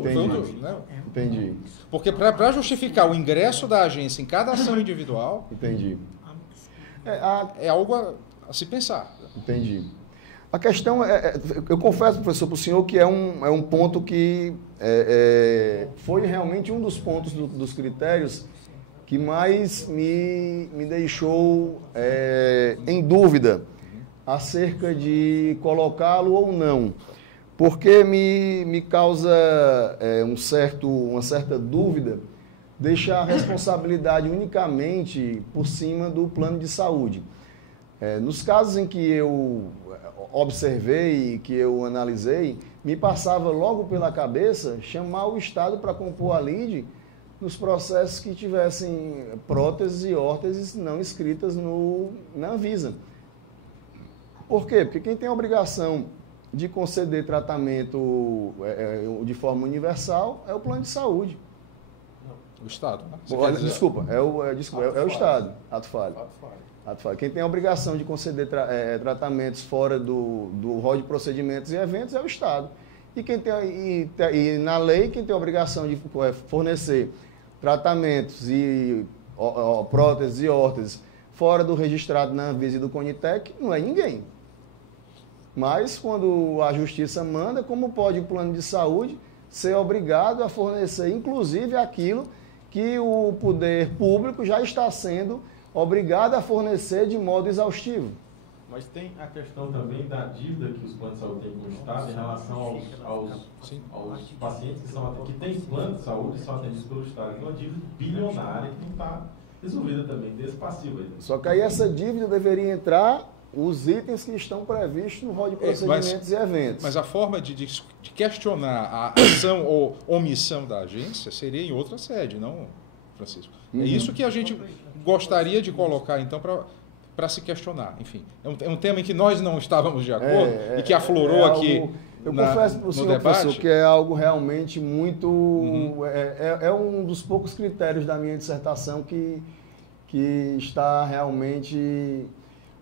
Entendi. Porque para justificar o ingresso da agência em cada ação individual... Entendi. É algo a se pensar. Entendi. A questão eu confesso, professor, para o senhor que é um ponto que foi realmente um dos pontos dos critérios que mais me deixou em dúvida acerca de colocá-lo ou não, porque me causa uma certa dúvida deixar a responsabilidade unicamente por cima do plano de saúde. Nos casos em que eu observei, que eu analisei, me passava logo pela cabeça chamar o Estado para compor a lide nos processos que tivessem próteses e órteses não inscritas na Anvisa. Por quê? Porque quem tem a obrigação de conceder tratamento de forma universal é o plano de saúde. O Estado, né? Desculpa, é o Estado, ato falho. Quem tem a obrigação de conceder tratamentos fora do rol de procedimentos e eventos é o Estado. E na lei, quem tem a obrigação de fornecer tratamentos e próteses e órteses fora do registrado na Anvisa e do Conitec não é ninguém. Mas, quando a Justiça manda, como pode o plano de saúde ser obrigado a fornecer, inclusive, aquilo que o poder público já está sendo obrigado a fornecer de modo exaustivo? Mas tem a questão também da dívida que os planos de saúde têm com o Estado em relação aos pacientes que têm plano de saúde e são atendidos pelo Estado. É uma dívida bilionária que não está resolvida também, desse passivo aí. Só que aí essa dívida deveria entrar os itens que estão previstos no rol de procedimentos e eventos. Mas a forma de questionar a ação ou omissão da agência seria em outra sede, não, Francisco? É isso que a gente gostaria de colocar, então, para se questionar. Enfim, é um tema em que nós não estávamos de acordo e que aflorou aqui eu confesso para o senhor, professor, que é algo realmente muito... É um dos poucos critérios da minha dissertação que está realmente...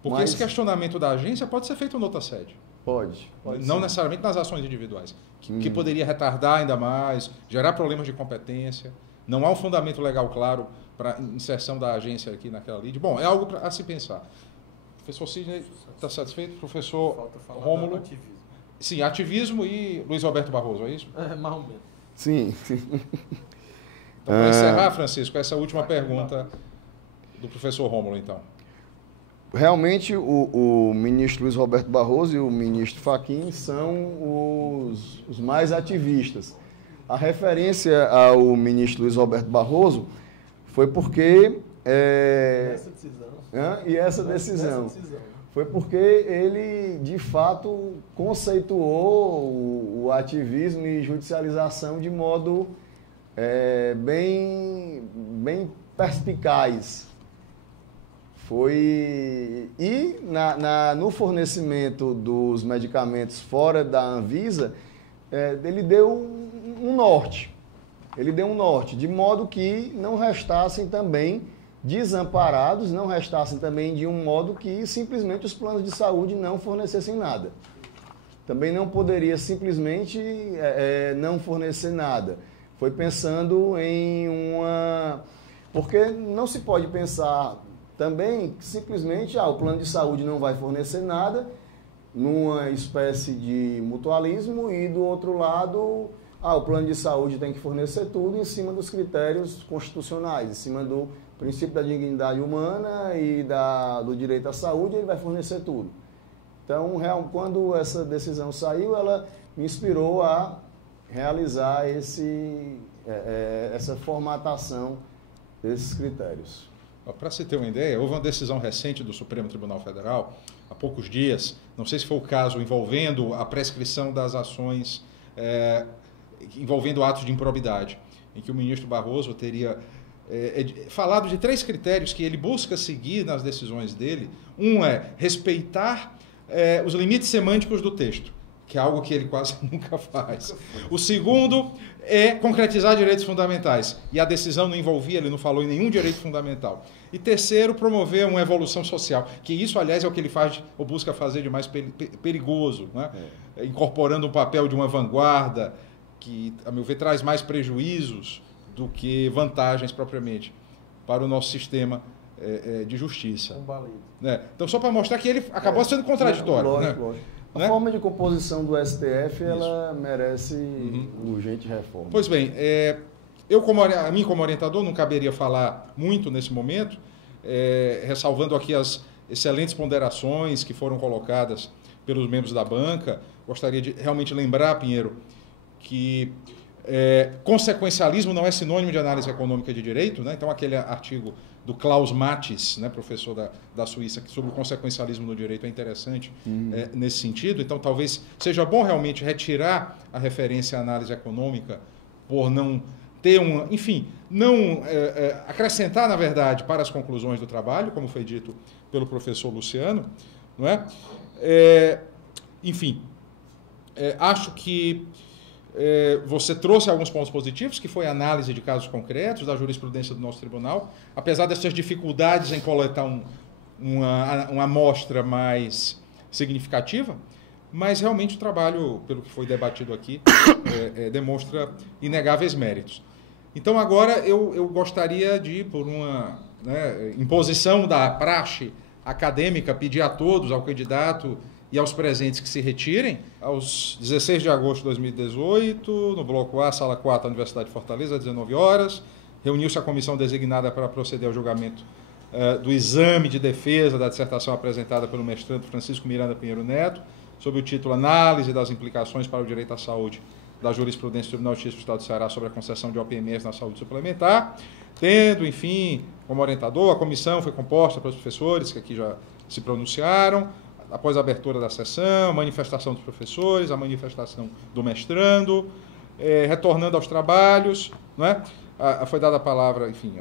Porque esse questionamento da agência pode ser feito em outra sede. Pode não necessariamente nas ações individuais, que poderia retardar ainda mais, gerar problemas de competência. Não há um fundamento legal claro para inserção da agência aqui naquela lide. Bom, é algo a se pensar. Professor Sidney, está satisfeito? Professor Rômulo? Ativismo. Sim, ativismo e Luiz Roberto Barroso, é isso? Mais ou menos. Sim. Então, para encerrar, Francisco, essa última pergunta do professor Rômulo, então. Realmente, o ministro Luiz Roberto Barroso e o ministro Fachin são os mais ativistas. A referência ao ministro Luiz Roberto Barroso foi porque... Essa decisão. Foi porque ele, de fato, conceituou o ativismo e judicialização de modo bem perspicaz. E no fornecimento dos medicamentos fora da Anvisa, ele deu um norte. Ele deu um norte, de modo que não restassem também desamparados, não restassem também de um modo que simplesmente os planos de saúde não fornecessem nada. Também não poderia simplesmente não fornecer nada. Foi pensando em porque não se pode pensar também que simplesmente o plano de saúde não vai fornecer nada, numa espécie de mutualismo, e do outro lado, o plano de saúde tem que fornecer tudo em cima dos critérios constitucionais, em cima do princípio da dignidade humana e do direito à saúde, ele vai fornecer tudo. Então, quando essa decisão saiu, ela me inspirou a realizar essa formatação desses critérios. Para se ter uma ideia, houve uma decisão recente do Supremo Tribunal Federal, há poucos dias, não sei se foi o caso, envolvendo a prescrição das ações, envolvendo atos de improbidade, em que o ministro Barroso teria falado de 3 critérios que ele busca seguir nas decisões dele. Um é respeitar os limites semânticos do texto, que é algo que ele quase nunca faz. O segundo é concretizar direitos fundamentais. E a decisão não envolvia, ele não falou em nenhum direito fundamental. E terceiro, promover uma evolução social, que isso, aliás, é o que ele faz ou busca fazer de mais perigoso, né? Incorporando um papel de uma vanguarda que, a meu ver, traz mais prejuízos do que vantagens propriamente para o nosso sistema de justiça. Então, só para mostrar que ele acabou sendo contraditório. Lógico. A forma de composição do STF, ela merece urgente reforma. Pois bem, a mim como orientador não caberia falar muito nesse momento, ressalvando aqui as excelentes ponderações que foram colocadas pelos membros da banca. Gostaria de realmente lembrar, Pinheiro, que consequencialismo não é sinônimo de análise econômica de direito, né? Então, aquele artigo do Klaus Mattes, né, professor da Suíça, sobre o consequencialismo no direito é interessante nesse sentido. Então, talvez seja bom realmente retirar a referência à análise econômica por não ter acrescentar, na verdade, para as conclusões do trabalho, como foi dito pelo professor Luciano, não é? Acho que você trouxe alguns pontos positivos, que foi a análise de casos concretos da jurisprudência do nosso tribunal, apesar dessas dificuldades em coletar uma amostra mais significativa, mas realmente o trabalho, pelo que foi debatido aqui, demonstra inegáveis méritos. Então, agora eu gostaria de, por uma imposição da praxe acadêmica, pedir a todos, ao candidato e aos presentes, que se retirem. Aos 16 de agosto de 2018, no Bloco A, Sala 4, da Universidade de Fortaleza, às 19 horas, reuniu-se a comissão designada para proceder ao julgamento do exame de defesa da dissertação apresentada pelo mestrando Francisco Miranda Pinheiro Neto, sob o título Análise das implicações para o direito à saúde da jurisprudência do Tribunal de Justiça do Estado do Ceará sobre a concessão de OPMS na saúde suplementar, tendo, enfim, como orientador. A comissão foi composta pelos professores que aqui já se pronunciaram, após a abertura da sessão, a manifestação dos professores, a manifestação do mestrando, retornando aos trabalhos, não é? Foi dada a palavra, enfim,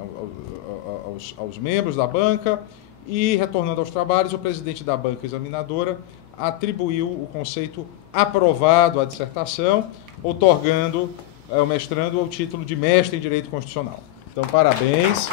aos membros da banca, e, retornando aos trabalhos, o presidente da banca examinadora atribuiu o conceito aprovado à dissertação, outorgando ao mestrando o título de mestre em Direito Constitucional. Então, parabéns.